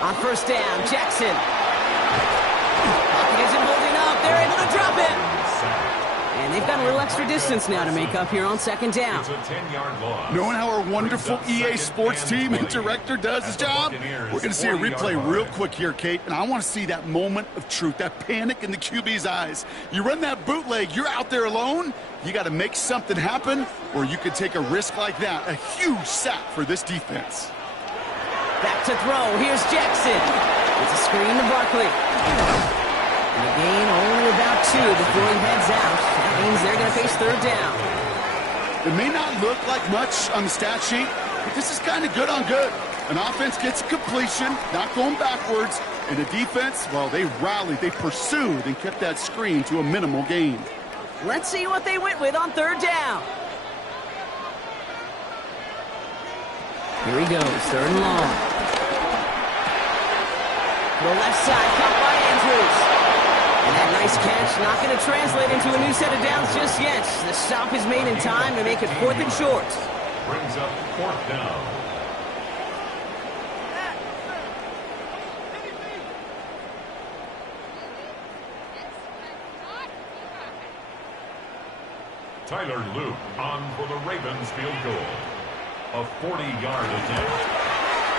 On first down, Jackson. Pocket isn't holding up. They're able to drop it. And they've got a little extra distance now to make up here on second down. It's a 10-yard loss. Knowing how our wonderful EA Sports team and director does his job, we're going to see a replay real quick here, Kate, and I want to see that moment of truth, that panic in the QB's eyes. You run that bootleg, you're out there alone, you got to make something happen, or you could take a risk like that, a huge sack for this defense. Back to throw. Here's Jackson. It's a screen to Barkley. And a gain only about 2 before he heads out. That means they're going to face third down. It may not look like much on the stat sheet, but this is kind of good on good. An offense gets a completion, not going backwards, and the defense, well, they rallied, they pursued, and kept that screen to a minimal gain. Let's see what they went with on third down. Here he goes, third and long. To the left side, caught by Andrews. And that nice catch not going to translate into a new set of downs just yet. The stop is made in time to make it fourth and short. Brings up fourth down. Tyler Luke on for the Ravens field goal. A 40-yard attempt.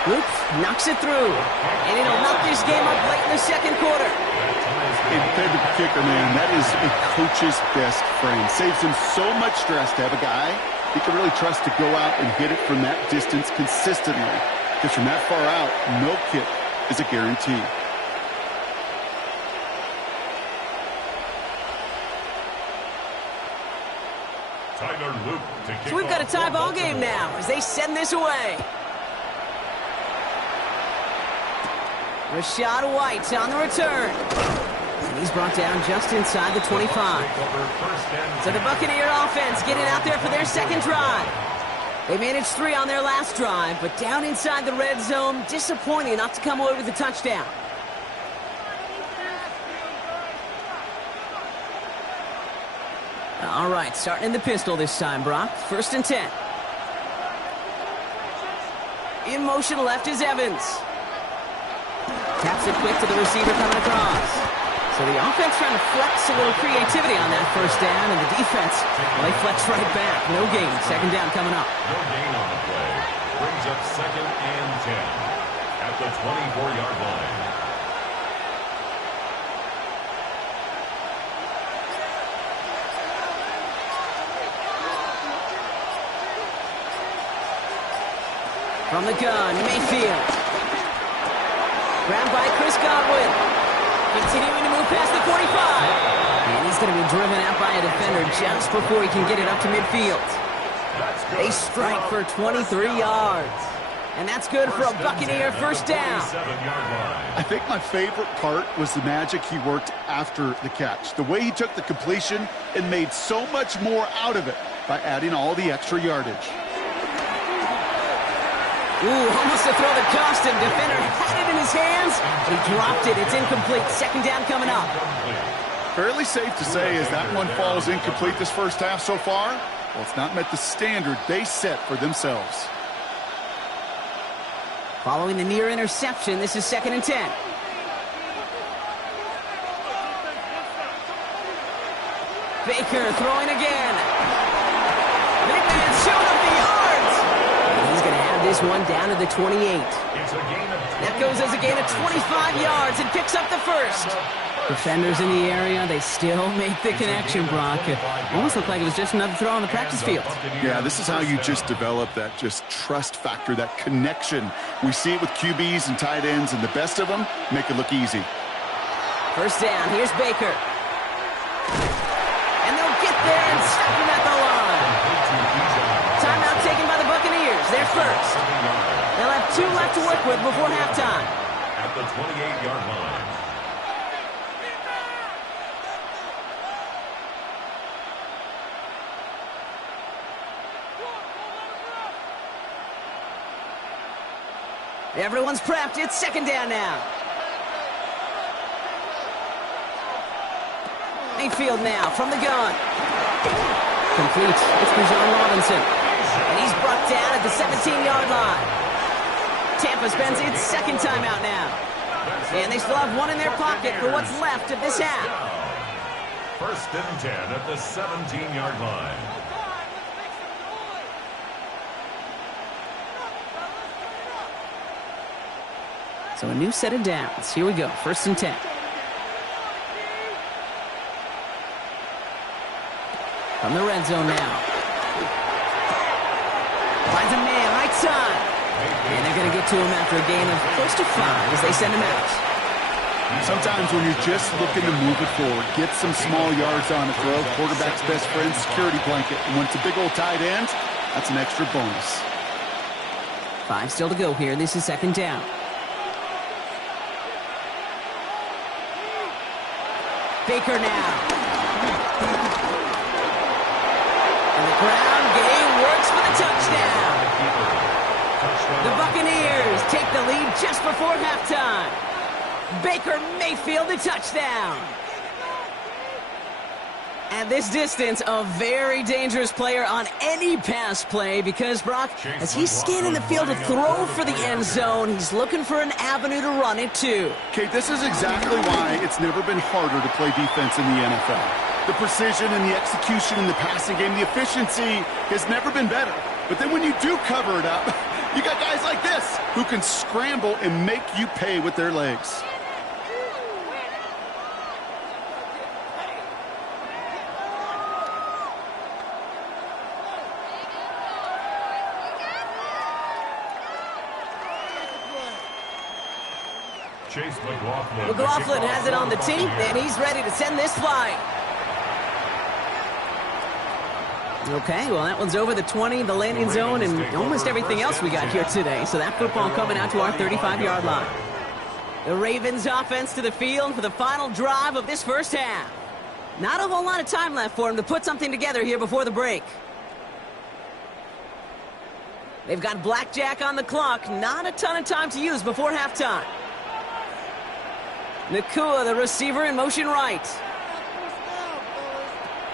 Luke knocks it through. And it'll knock this game up late in the second quarter. Independent kicker, man, that is a coach's best friend. Saves him so much stress to have a guy he can really trust to go out and hit it from that distance consistently. Because from that far out, no kick is a guarantee. Tyler Luke to kick So we've got a tie ball Baltimore. game now as they send this away. Rashad White on the return. And he's brought down just inside the 25. So the Buccaneer offense getting out there for their second drive. They managed 3 on their last drive, but down inside the red zone, disappointing not to come away with a touchdown. All right, starting in the pistol this time, Brock. First and 10. In motion left is Evans. Taps it quick to the receiver coming across. So the offense trying to flex a little creativity on that first down, and the defense, well, they flex right back. No gain. Second down coming up. No gain on the play. Brings up second and 10 at the 24-yard line. From the gun, Mayfield. Grabbed by Chris Godwin. Continuing to move past the 45. And he's going to be driven out by a defender just before he can get it up to midfield. They strike for 23 yards. And that's good for a Buccaneer first down. I think my favorite part was the magic he worked after the catch. The way he took the completion and made so much more out of it by adding all the extra yardage. Ooh, almost a throw that cost him. Defender had it in his hands, but he dropped it. It's incomplete. Second down coming up. Fairly safe to say as that one falls incomplete this first half so far, well, it's not met the standard they set for themselves. Following the near interception, this is second and 10. Baker throwing again. Big man showing up the yards. And he's going to have this one down to the 28. That goes as a gain of 25 yards and picks up the first. Defenders in the area, they still make the connection, Brock. It almost looked like it was just another throw on the practice field. Yeah, this is how you just develop that just trust factor, that connection. We see it with QBs and tight ends, and the best of them make it look easy. First down, here's Baker. And they'll get there and stop him at the line. Timeout taken by the Buccaneers. their first. They'll have 2 left to work with before halftime. At the 28-yard line. Everyone's prepped. It's second down now. Mayfield now from the gun. Complete. It's Bijan Robinson. And he's brought down at the 17-yard line. Tampa spends its second timeout now. And they still have 1 in their pocket for what's left of this half. First and 10 at the 17-yard line. So a new set of downs. Here we go. First and 10. From the red zone now. Finds a man, right side. And they're going to get to him after a gain of close to 5 as they send him out. Sometimes when you're just looking to move it forward, get some small yards on a throw, quarterback's best friend, security blanket. And when it's a big old tight end, that's an extra bonus. 5 still to go here. This is second down. Baker now. And the ground game works for the touchdown. The Buccaneers take the lead just before halftime. Baker Mayfield, the touchdown. At this distance, a very dangerous player on any pass play because, Brock, as he's scanning the field to throw for the end zone, he's looking for an avenue to run it too. Okay, this is exactly why it's never been harder to play defense in the NFL. The precision and the execution in the passing game, the efficiency has never been better. But then when you do cover it up, you got guys like this who can scramble and make you pay with their legs. Chase McLaughlin. McLaughlin has it on the team, and he's ready to send this flying. Okay, well, that one's over the 20, the landing zone, and almost everything else we got here today. So that football coming out to our 35-yard line. The Ravens offense to the field for the final drive of this first half. Not a whole lot of time left for them to put something together here before the break. They've got blackjack on the clock. Not a ton of time to use before halftime. Nakua, the receiver, in motion right.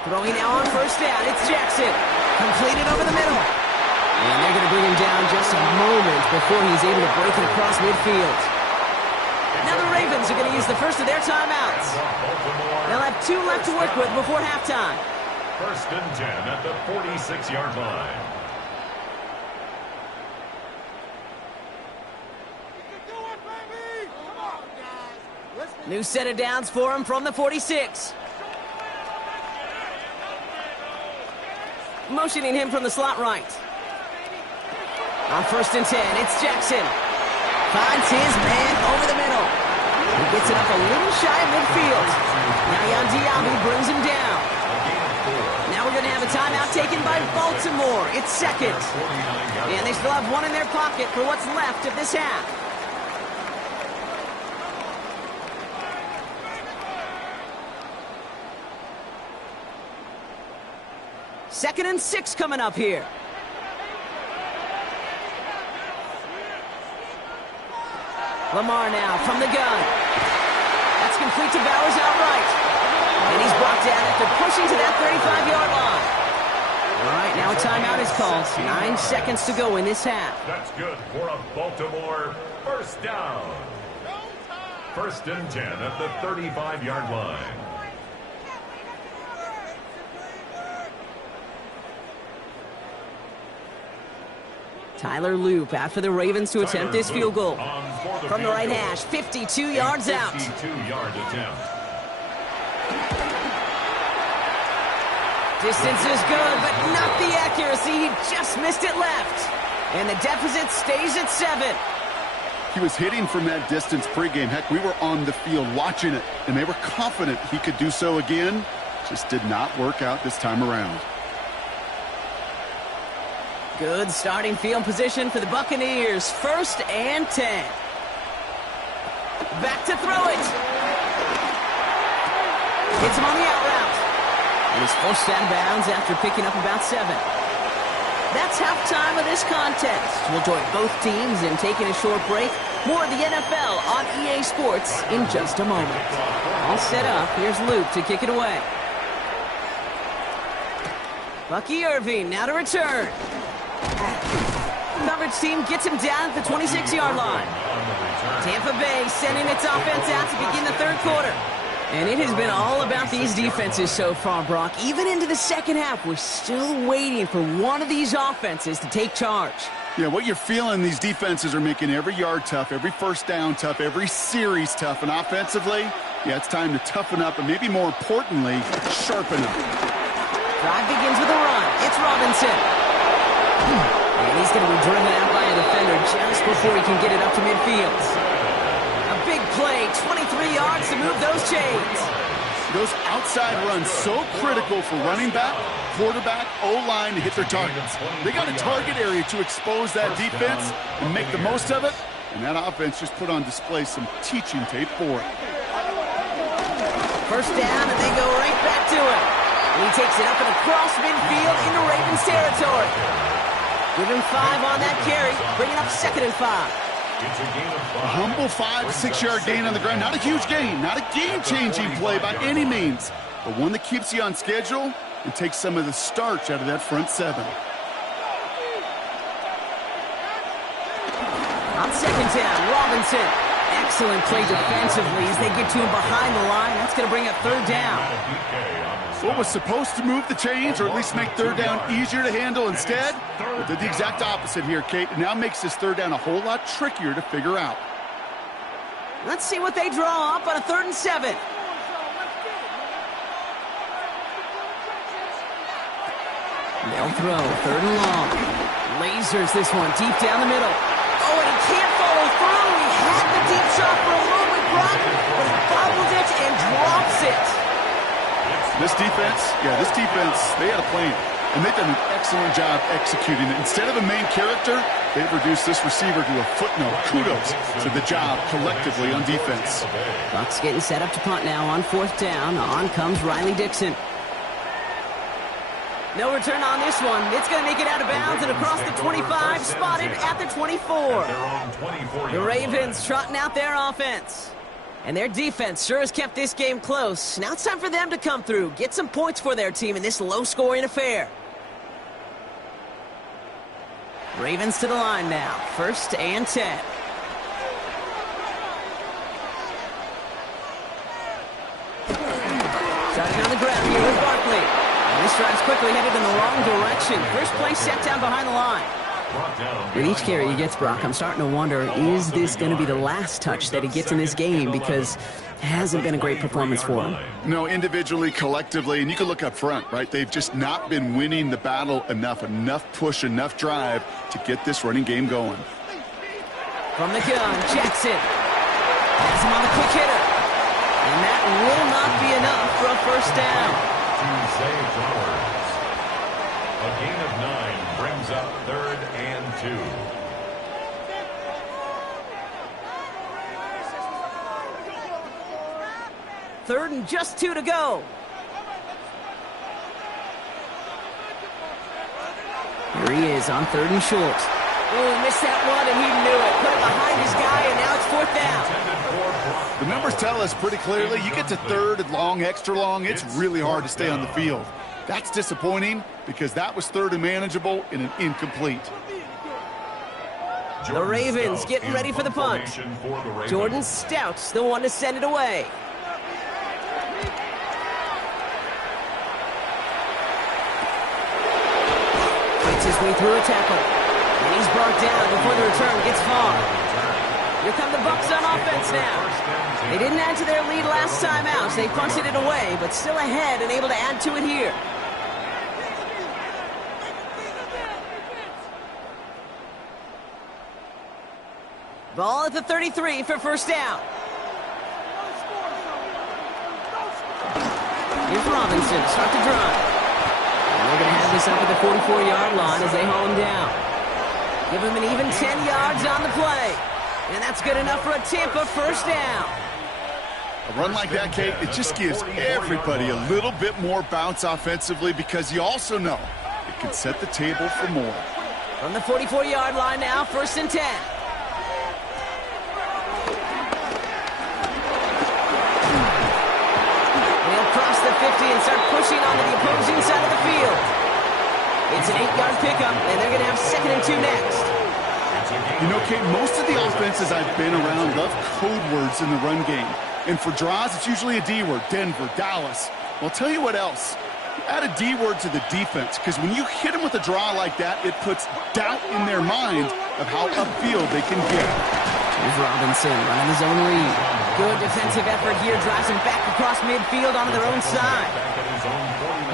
Throwing now on first down. It's Jackson. Completed over the middle. And they're going to bring him down just a moment before he's able to break it across midfield. Now the Ravens are going to use the first of their timeouts. They'll have 2 left to work with before halftime. First and 10 at the 46-yard line. New set of downs for him from the 46. Motioning him from the slot right. On first and 10, it's Jackson. Finds his man over the middle. He gets it up a little shy of midfield. Now Yandiabu brings him down. Now we're going to have a timeout taken by Baltimore. It's second. And they still have 1 in their pocket for what's left of this half. Second and 6 coming up here. Lamar now from the gun. That's complete to Bowers outright. And he's brought down after pushing to that 35-yard line. All right, now a timeout is called. 9 seconds to go in this half. That's good for a Baltimore first down. First and 10 at the 35-yard line. Tyler Loop after the Ravens to attempt this field goal. From the right hash, 52 yards out. 52-yard attempt. Distance is good, but not the accuracy. He just missed it left. And the deficit stays at 7. He was hitting from that distance pregame. Heck, we were on the field watching it, and they were confident he could do so again. Just did not work out this time around. Good starting field position for the Buccaneers. 1st and 10. Back to throw it. Hits him on the out route. And he's forced out of bounds after picking up about 7. That's halftime of this contest. We'll join both teams in taking a short break. More of the NFL on EA Sports in just a moment. All set up. Here's Luke to kick it away. Bucky Irving now to return. Coverage team gets him down at the 26-yard line. Tampa Bay sending its offense out to begin the 3rd quarter. And it has been all about these defenses so far, Brock. Even into the 2nd half, we're still waiting for one of these offenses to take charge. Yeah, what you're feeling, these defenses are making every yard tough, every first down tough, every series tough. And offensively, yeah, it's time to toughen up and maybe more importantly, sharpen up. Drive begins with a run. It's Robinson. And he's going to be driven out by a defender just before he can get it up to midfield. A big play, 23 yards to move those chains. Those outside runs so critical for running back, quarterback, O-line to hit their targets. They got a target area to expose that defense and make the most of it, and that offense just put on display some teaching tape for it. 1st down, and they go right back to it. And he takes it up and across midfield into Ravens territory. Give him 5 on that carry, bringing up 2nd and 5. A humble 5-6-yard gain on the ground. Not a huge gain, not a game-changing play by any means, but one that keeps you on schedule and takes some of the starch out of that front 7. On 2nd down, Robinson. Excellent play defensively as they get to him behind the line. That's going to bring up 3rd down. What was supposed to move the chains, or at least make 3rd down easier to handle instead, but did the exact opposite here, Kate. It now makes this 3rd down a whole lot trickier to figure out. Let's see what they draw up on a 3rd and 7. They'll throw 3rd and long. Lasers this one deep down the middle. Oh, and he can't follow through. He had the deep shot for a moment, Brock, but he bobbled it and drops it. This defense, they had a plan, and they've done an excellent job executing it. Instead of a main character, they've reduced this receiver to a footnote. Kudos to the job collectively on defense. Bucks getting set up to punt now on 4th down. On comes Riley Dixon. No return on this one. It's going to make it out of bounds and across the 25, spotted at the 24. The Ravens trotting out their offense. And their defense sure has kept this game close. Now it's time for them to come through, get some points for their team in this low-scoring affair. Ravens to the line now. 1st and 10. Starting on the ground here with Barkley. And this drive's quickly headed in the wrong direction. First play set down behind the line. With each carry he gets, Brock, I'm starting to wonder, is this going to be the last touch that he gets in this game? Because it hasn't been a great performance for him. No, individually, collectively, and you can look up front, right? They've just not been winning the battle enough push, enough drive to get this running game going. From the gun, Jackson has him on the quick hitter. And that will not be enough for a 1st down. A gain of 9 brings up 3rd and 2. Third and just 2 to go. Here he is on 3rd and short. Oh, missed that one, and he knew it. Put it behind his guy, and now it's 4th down. The numbers tell us pretty clearly, you get to 3rd and long, extra long, it's really hard to stay on the field. That's disappointing because that was 3rd and manageable in an incomplete. The Ravens getting ready for the punt. Jordan Stout's the one to send it away. Fights his way through a tackle. And he's brought down before the return gets far. Here come the Bucs on offense now. They didn't add to their lead last time out. They punted it away, but still ahead and able to add to it here. Ball at the 33 for 1st down. Here's Robinson, start the drive. And they're going to have this up at the 44-yard line as they haul him down. Give him an even 10 yards on the play. And that's good enough for a Tampa first down. A run like that, Kate, it just gives everybody a little bit more bounce offensively because you also know it can set the table for more. From the 44-yard line now, 1st and 10. They'll cross the 50 and start pushing onto the opposing side of the field. It's an 8-yard pickup, and they're going to have 2nd and 2 next. You know, Kate, most of the offenses I've been around love code words in the run game. And for draws, it's usually a D word, Denver, Dallas. Well, I'll tell you what else. Add a D word to the defense, because when you hit them with a draw like that, it puts doubt in their mind of how upfield they can get. Here's Robinson running the zone read. Good defensive effort here, drives them back across midfield onto their own side.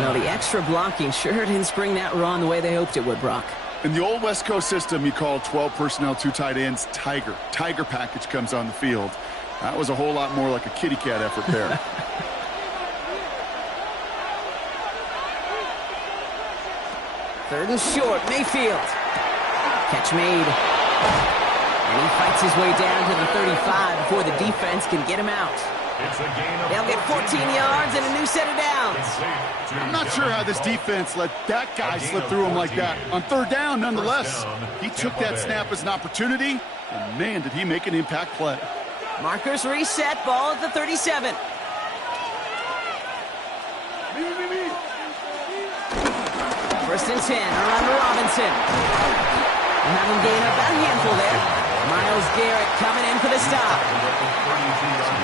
Well, the extra blocking sure didn't spring that run the way they hoped it would, Brock. In the old West Coast system, you call 12 personnel, 2 tight ends, Tiger. Tiger package comes on the field. That was a whole lot more like a kitty cat effort there. Third and short, Mayfield. Catch made. And he fights his way down to the 35 before the defense can get him out. They'll get 14 yards and a new set of downs. I'm not sure how this defense let that guy slip through him like that. On 3rd down, nonetheless, he took that snap as an opportunity, and man, did he make an impact play. Markers reset, ball at the 37. First and 10, around to Robinson. We'll have him gain about a handful there. Myles Garrett coming in for the stop.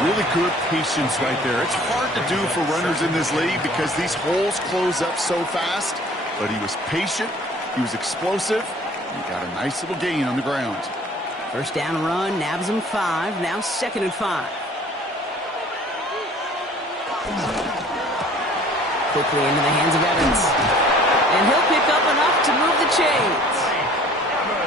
Really good patience right there. It's hard to do for runners in this league because these holes close up so fast, but he was patient, he was explosive, and he got a nice little gain on the ground. First down run, nabs him 5, now 2nd and 5. Quickly into the hands of Evans. And he'll pick up enough to move the chains.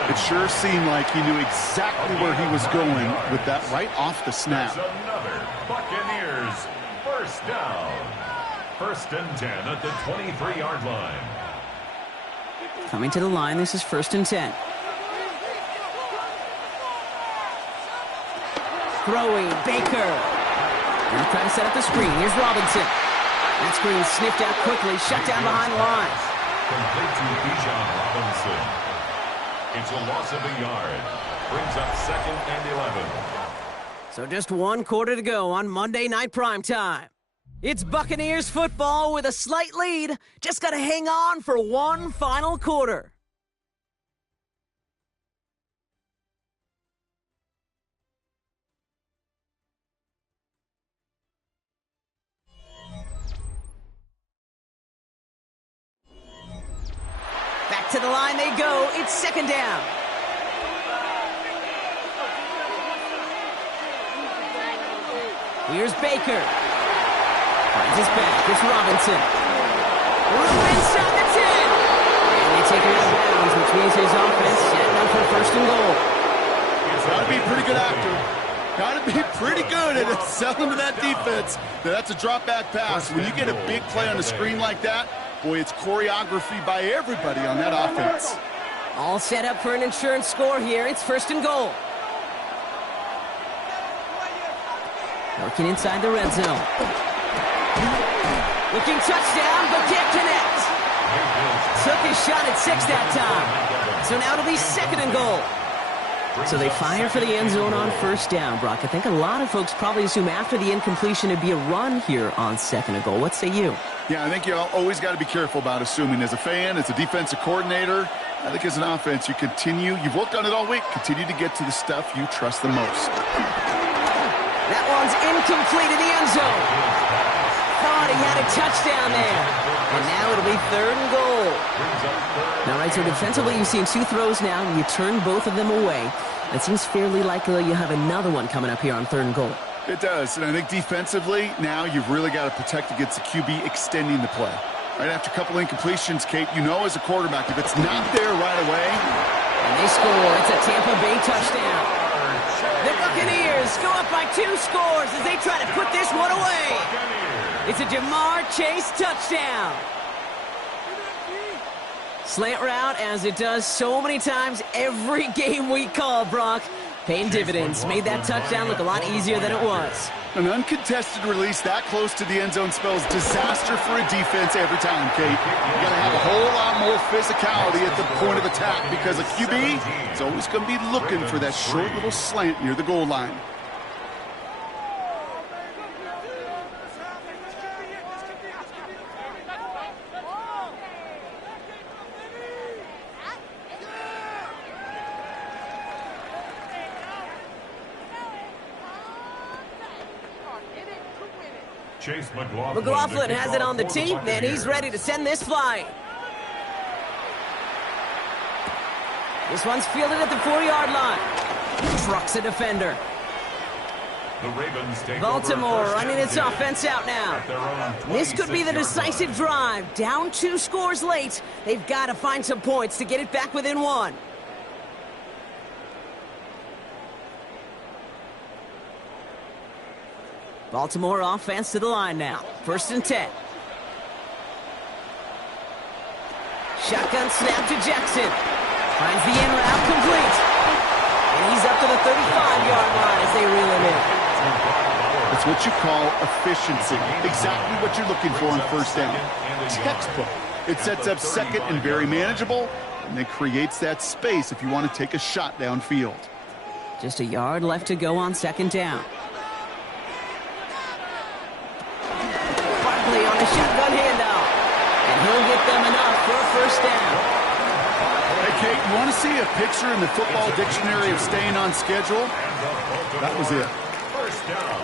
It sure seemed like he knew exactly where he was going with that right off the snap. Another Buccaneers first down. 1st and 10 at the 23-yard line. Coming to the line, this is 1st and 10. Throwing, Baker. Gonna try to set up the screen. Here's Robinson. That screen sniffed out quickly, shut down behind the line. Complete to Bijan Robinson. It's a loss of a yard. Brings up 2nd and 11. So just 1 quarter to go on Monday Night Primetime. It's Buccaneers football with a slight lead. Just got to hang on for 1 final quarter. Back to the line they go. It's 2nd down. Here's Baker. Finds his back. It's Robinson. Inside the 10. And they take him out of bounds, which means his offense setting up for 1st and goal. Got to be a pretty good actor. Got to be pretty good at selling to that defense. That's a drop back pass. When you get a big play on the screen like that, boy, it's choreography by everybody on that offense. All set up for an insurance score here. It's 1st and goal. Working inside the red zone. Looking touchdown, but can't connect. Took his shot at 6 that time. So now it'll be 2nd and goal. So they fire for the end zone on 1st down, Brock. I think a lot of folks probably assume after the incompletion it'd be a run here on 2nd and goal. What say you? Yeah, I think you always got to be careful about assuming. As a fan, as a defensive coordinator, I think as an offense, you've worked on it all week, continue to get to the stuff you trust the most. That one's incomplete in the end zone. Thought he had a touchdown there. And now it'll be 3rd and goal. All right, so defensively you've seen 2 throws now, and you turn both of them away. It seems fairly likely you have another one coming up here on 3rd and goal. It does, and I think defensively, now you've really got to protect against the QB extending the play. Right after a couple incompletions, Kate, you know as a quarterback, if it's not there right away. And they score. It's a Tampa Bay touchdown. The Buccaneers go up by 2 scores as they try to put this one away. It's a Jamar Chase touchdown. Slant route, as it does so many times every game we call, Brock. Paying dividends. Made that touchdown look a lot easier than it was. An uncontested release that close to the end zone spells disaster for a defense every time, Kate. You got to have a whole lot more physicality at the point of attack because a QB is always going to be looking for that short little slant near the goal line. Chase McLaughlin has it on the tee, and he's ready to send this flying. This one's fielded at the 4-yard line. Trucks a defender. The Ravens take Baltimore over running its offense out now. This could be the decisive drive. Down 2 scores late. They've got to find some points to get it back within 1. Baltimore offense to the line now. 1st and 10. Shotgun snap to Jackson. Finds the in route complete. And he's up to the 35-yard line as they reel him in. It's what you call efficiency. Exactly what you're looking for on 1st down. Textbook. It sets up 2nd and very manageable, and it creates that space if you want to take a shot downfield. Just a yard left to go on 2nd down. On a shotgun handoff, and he'll get them enough for a 1st down. Hey, Kate, you want to see a picture in the football dictionary of staying on schedule? That was it. 1st down.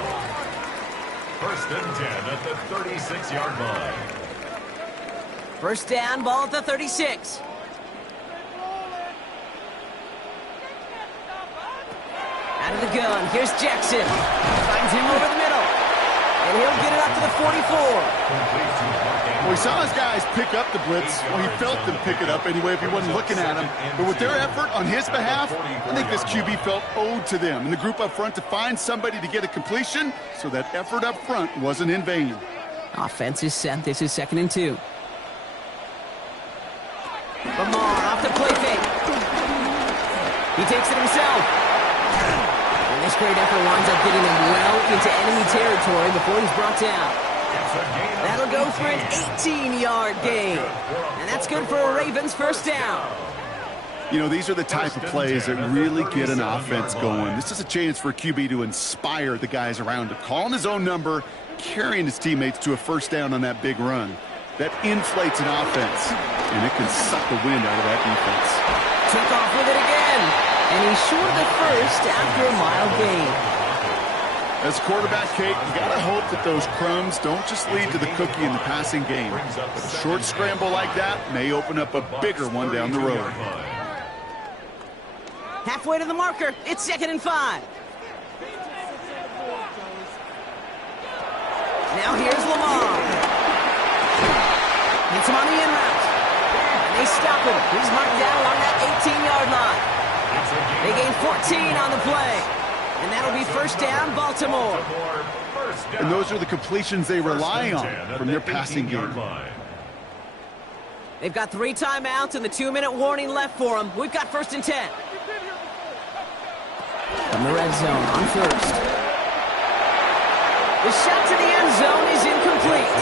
1st and 10 at the 36-yard line. 1st down, ball at the 36. Out of the gun, here's Jackson. Finds him over the middle. And he'll get it up to the 44. Well, he saw his guys pick up the blitz. Well, he felt them pick it up anyway if he wasn't looking at him. But with their effort on his behalf, I think this QB felt owed to them and the group up front to find somebody to get a completion, so that effort up front wasn't in vain. Offense is set. This is 2nd and 2. Lamar off the play fake. He takes it himself. And this great effort winds up getting him well into enemy territory before he's brought down. That'll go for an 18-yard gain. And that's good for a Ravens 1st down. You know, these are the type of plays that really get an offense going. This is a chance for a QB to inspire the guys around him. Calling his own number, carrying his teammates to a 1st down on that big run. That inflates an offense, and it can suck the wind out of that defense. Took off with it again. And he's short of the 1st after a mile gain. As a quarterback, Kate, you got to hope that those crumbs don't just lead to the cookie in the passing game. A short scramble like that may open up a bigger one down the road. Halfway to the marker. It's 2nd and 5. Now here's Lamar. Hits him on the in route. And they stop him. He's marked down along that 18-yard line. They gain 14 on the play. And that'll be 1st down, Baltimore. And those are the completions they rely on from their passing game. They've got 3 timeouts and the 2-minute warning left for them. We've got 1st and 10. From the red zone on 1st. The shot to the end zone is incomplete.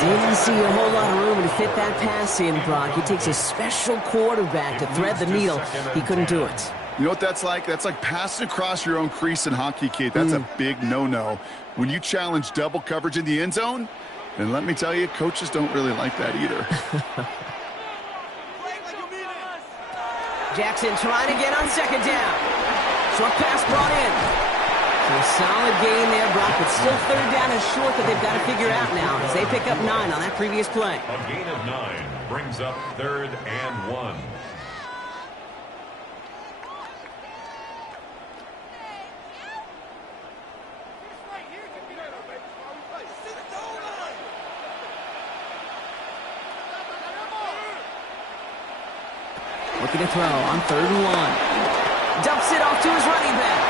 Didn't see a whole lot of room to fit that pass in, Brock. It takes a special quarterback to thread the needle. He couldn't do it. You know what that's like? That's like passing across your own crease in hockey, Kate. That's a big no-no. When you challenge double coverage in the end zone, then let me tell you, coaches don't really like that either. Jackson trying to get on 2nd down. Short pass brought in. So a solid gain there, Brock, but still 3rd down is short that they've got to figure out now as they pick up 9 on that previous play. A gain of 9 brings up 3rd and 1. Looking to throw on 3rd and 1. Dumps it off to his running back.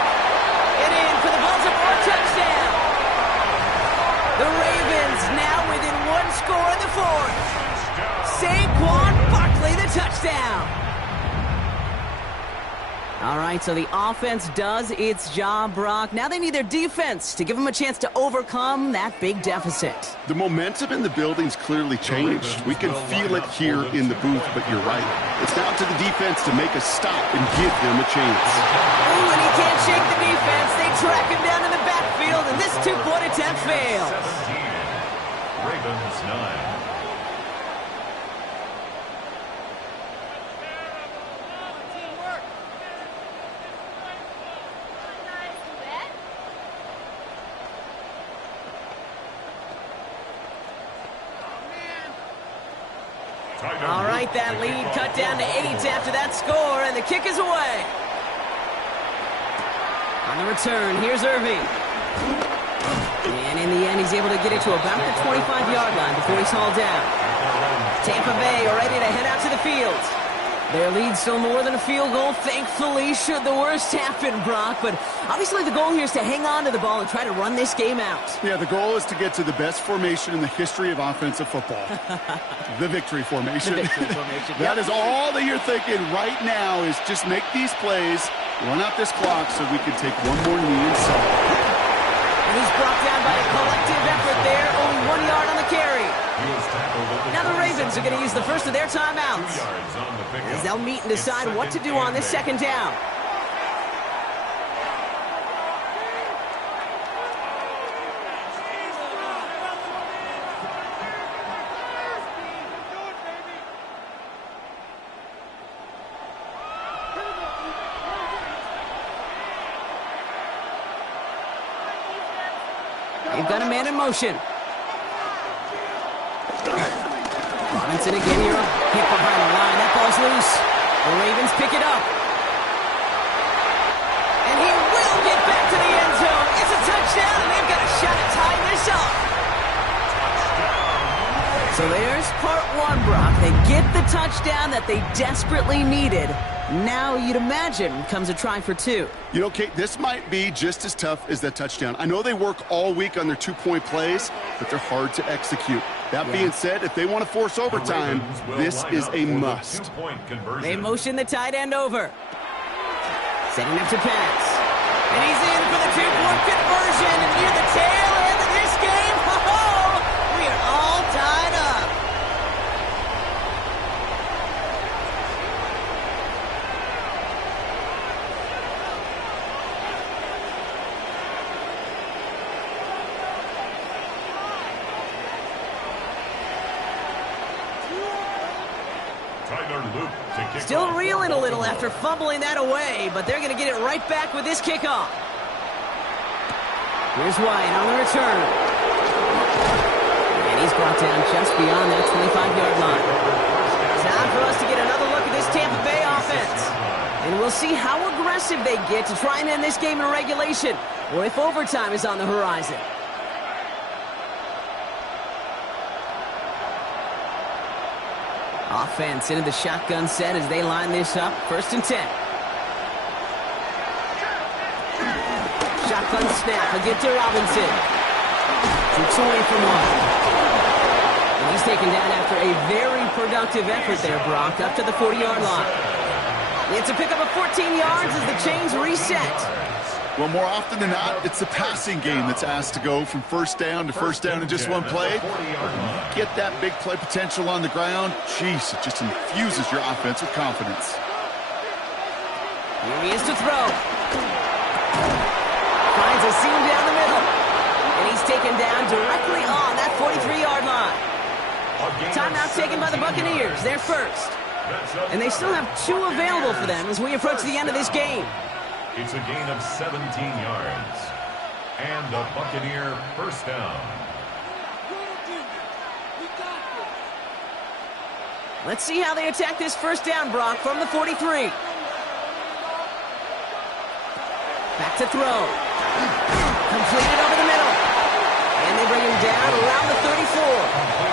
And in for the Baltimore touchdown. The Ravens now within 1 score in the 4th. Saquon touchdown. All right, so the offense does its job, Brock. Now they need their defense to give them a chance to overcome that big deficit. The momentum in the building's clearly changed. We can feel it here in the booth, but you're right. It's down to the defense to make a stop and give them a chance. Ooh, and he can't shake the defense. They track him down in the backfield, and this two-point attempt fails. 17. Ravens 9. All right, that lead cut down to 8 after that score, and the kick is away. On the return, here's Irving. And in the end, he's able to get it to about the 25-yard line before he's hauled down. Tampa Bay are ready to head out to the field. Their lead's still more than a field goal, thankfully, should the worst happen, Brock. But obviously the goal here is to hang on to the ball and try to run this game out. Yeah, the goal is to get to the best formation in the history of offensive football. The victory formation. The victory formation. That is all that you're thinking right now is just make these plays, run out this clock so we can take one more knee and solve. And he's brought down by a collective effort there, only 1 yard on the carry. Now the Ravens are going to use the first of their timeouts, as they'll meet and decide what to do on this second down. They've got a man in motion. Robinson again here, hit behind the line. That ball's loose. The Ravens pick it up. And he will get back to the end zone. It's a touchdown, and they've got a shot at tying this up. So there's part one, Brock. They get the touchdown that they desperately needed. Now, you'd imagine, comes a try for two. You know, Kate, this might be just as tough as that touchdown. I know they work all week on their two-point plays, but they're hard to execute. That being said, if they want to force overtime, this is a must. They motion the tight end over. Setting up to pass. And he's in for the two-point conversion. And near the tail end of this game, we are all tied up. Still reeling a little after fumbling that away, but they're going to get it right back with this kickoff. Here's White on the return. And he's brought down just beyond that 25-yard line. Time for us to get another look at this Tampa Bay offense. And we'll see how aggressive they get to try and end this game in regulation, or if overtime is on the horizon. Offense into the shotgun set as they line this up. 1st and 10. Shotgun snap. He'll get to Robinson. Shoots away from one. And he's taken down after a very productive effort there, Brock, up to the 40-yard line. It's a pickup of 14 yards as the chains reset. Well, more often than not, it's the passing game that's asked to go from first down in just one play. Get that big play potential on the ground. Jeez, it just infuses your offense with confidence. Here he is to throw. Finds a seam down the middle. And he's taken down directly on that 43-yard line. Timeout taken by the Buccaneers. They're first. And they still have 2 available for them as we approach the end of this game. It's a gain of 17 yards. And a Buccaneer first down. Let's see how they attack this first down, Brock, from the 43. Back to throw. Completed over the middle. And they bring him down around the 34.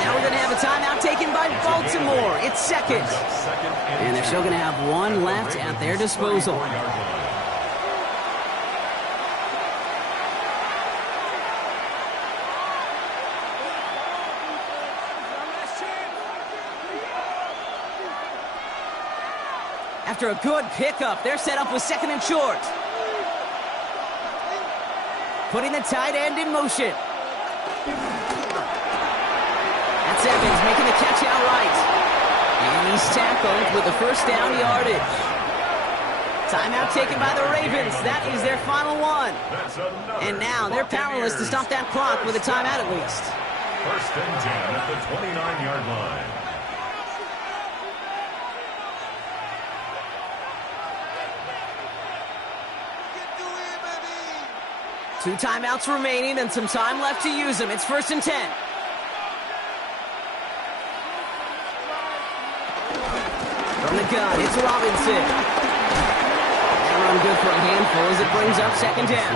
Now we're going to have a timeout taken by Baltimore. It's second. And they're still going to have 1 left at their disposal. after a good pickup. They're set up with 2nd and short. Putting the tight end in motion. That's Evans making the catch outright. And he's tackled with the first down yardage. Timeout taken by the Ravens. That is their final one. And now they're powerless to stop that clock with a timeout at least. 1st and 10 at the 29-yard line. Two timeouts remaining and some time left to use them. It's 1st and 10. From the gun, it's Robinson. That run good for a handful as it brings up 2nd down.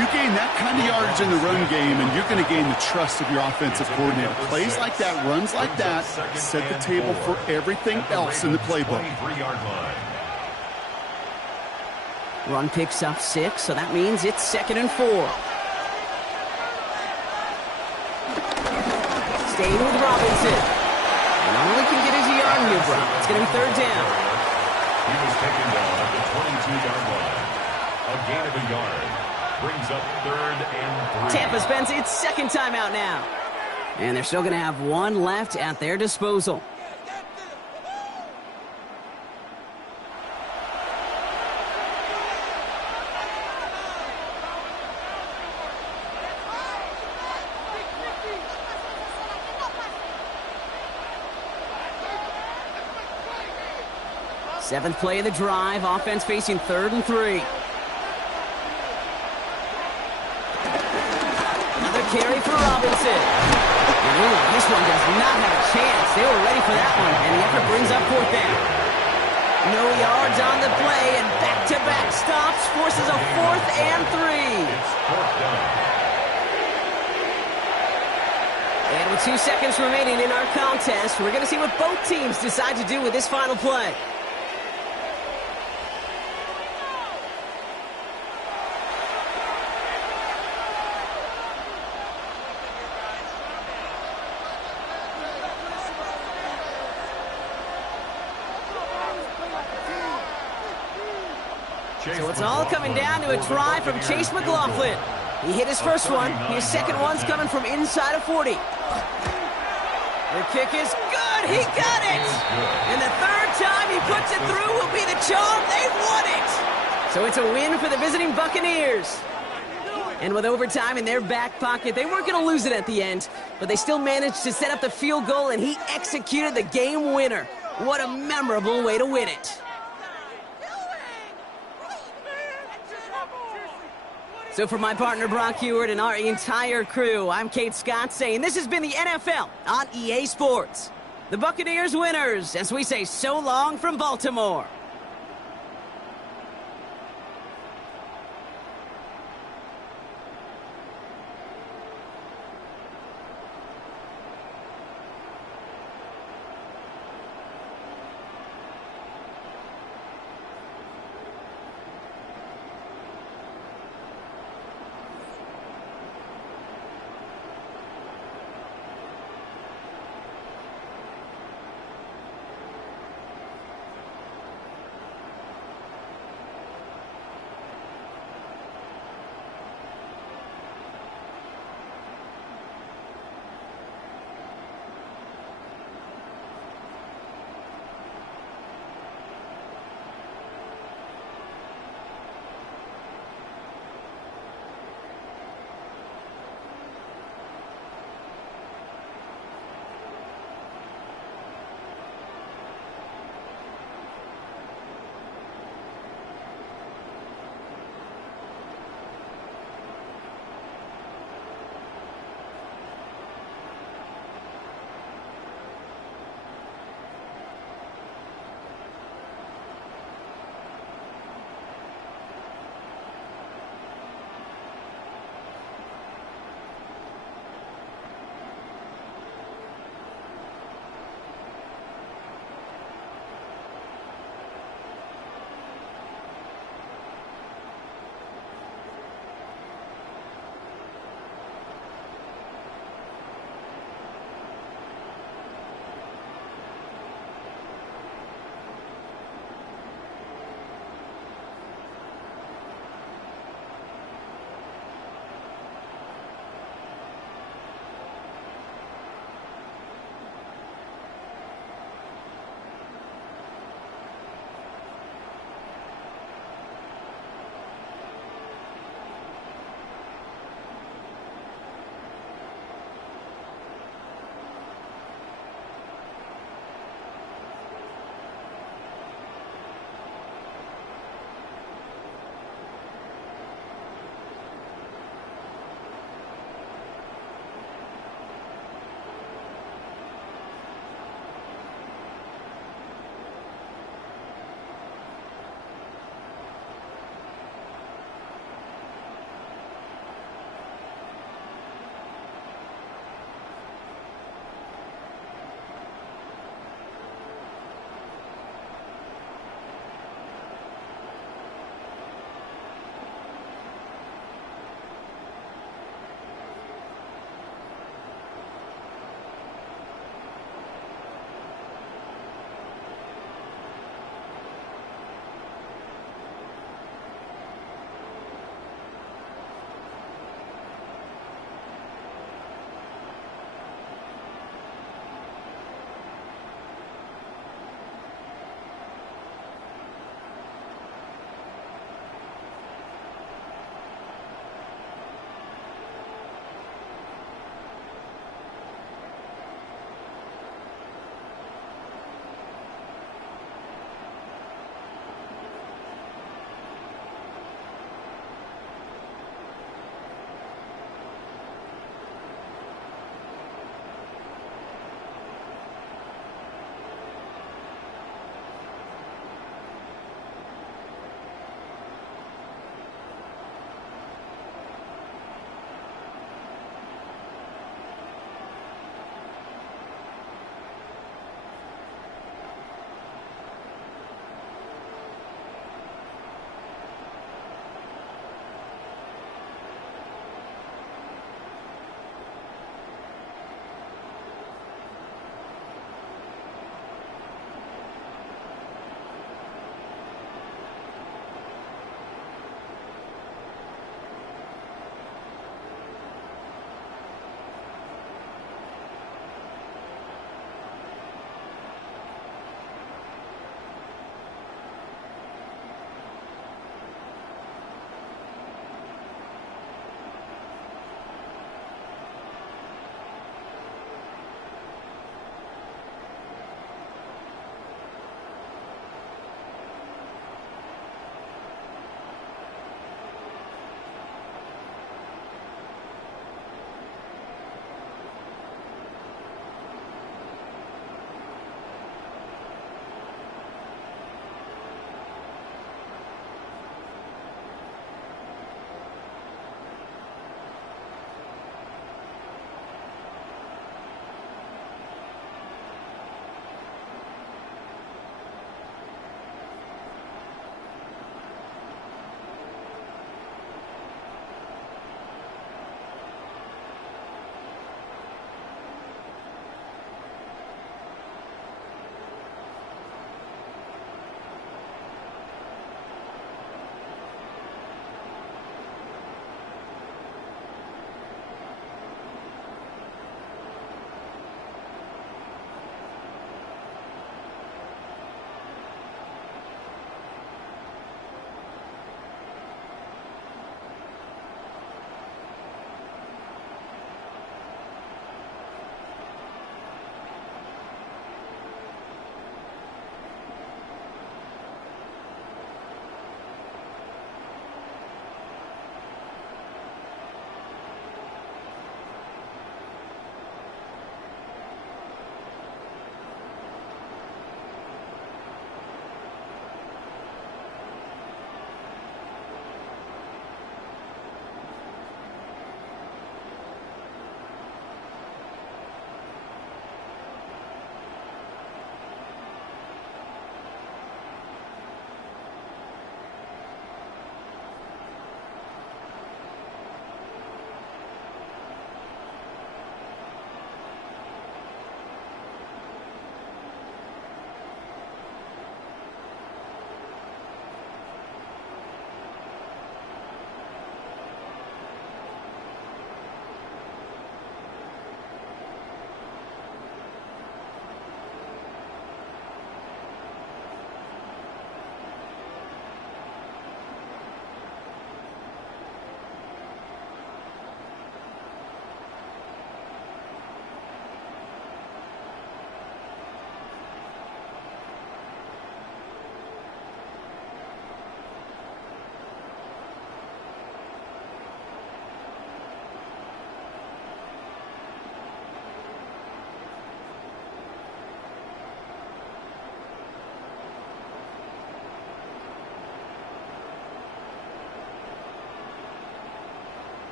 You gain that kind of yardage in the run game, and you're going to gain the trust of your offensive coordinator. Plays like that, runs like that, set the table for everything else in the playbook. 23-yard line. Run picks up 6, so that means it's 2nd and 4. Staying with Robinson. And only can get his yard here, bro. It's going to be 3rd down. He was taken down at the 22-yard line. A gain of a yard. Brings up 3rd and 3. Tampa spends its 2nd timeout now. And they're still going to have one left at their disposal. Seventh play of the drive. Offense facing 3rd and 3. Another carry for Robinson. And this one does not have a chance. They were ready for that one. And the effort brings up 4th down. No yards on the play. And back-to-back stops forces a 4th and 3. It's 4th down. And with 2 seconds remaining in our contest, we're going to see what both teams decide to do with this final play. So it's all coming down to a try from Chase McLaughlin. He hit his first one. His second one's coming from inside of 40. The kick is good. He got it. And the 3rd time he puts it through will be the charm. They won it. So it's a win for the visiting Buccaneers. And with overtime in their back pocket, they weren't going to lose it at the end, but they still managed to set up the field goal, and he executed the game winner. What a memorable way to win it. So for my partner Brock Huard and our entire crew, I'm Kate Scott saying this has been the NFL on EA Sports. The Buccaneers winners as we say so long from Baltimore.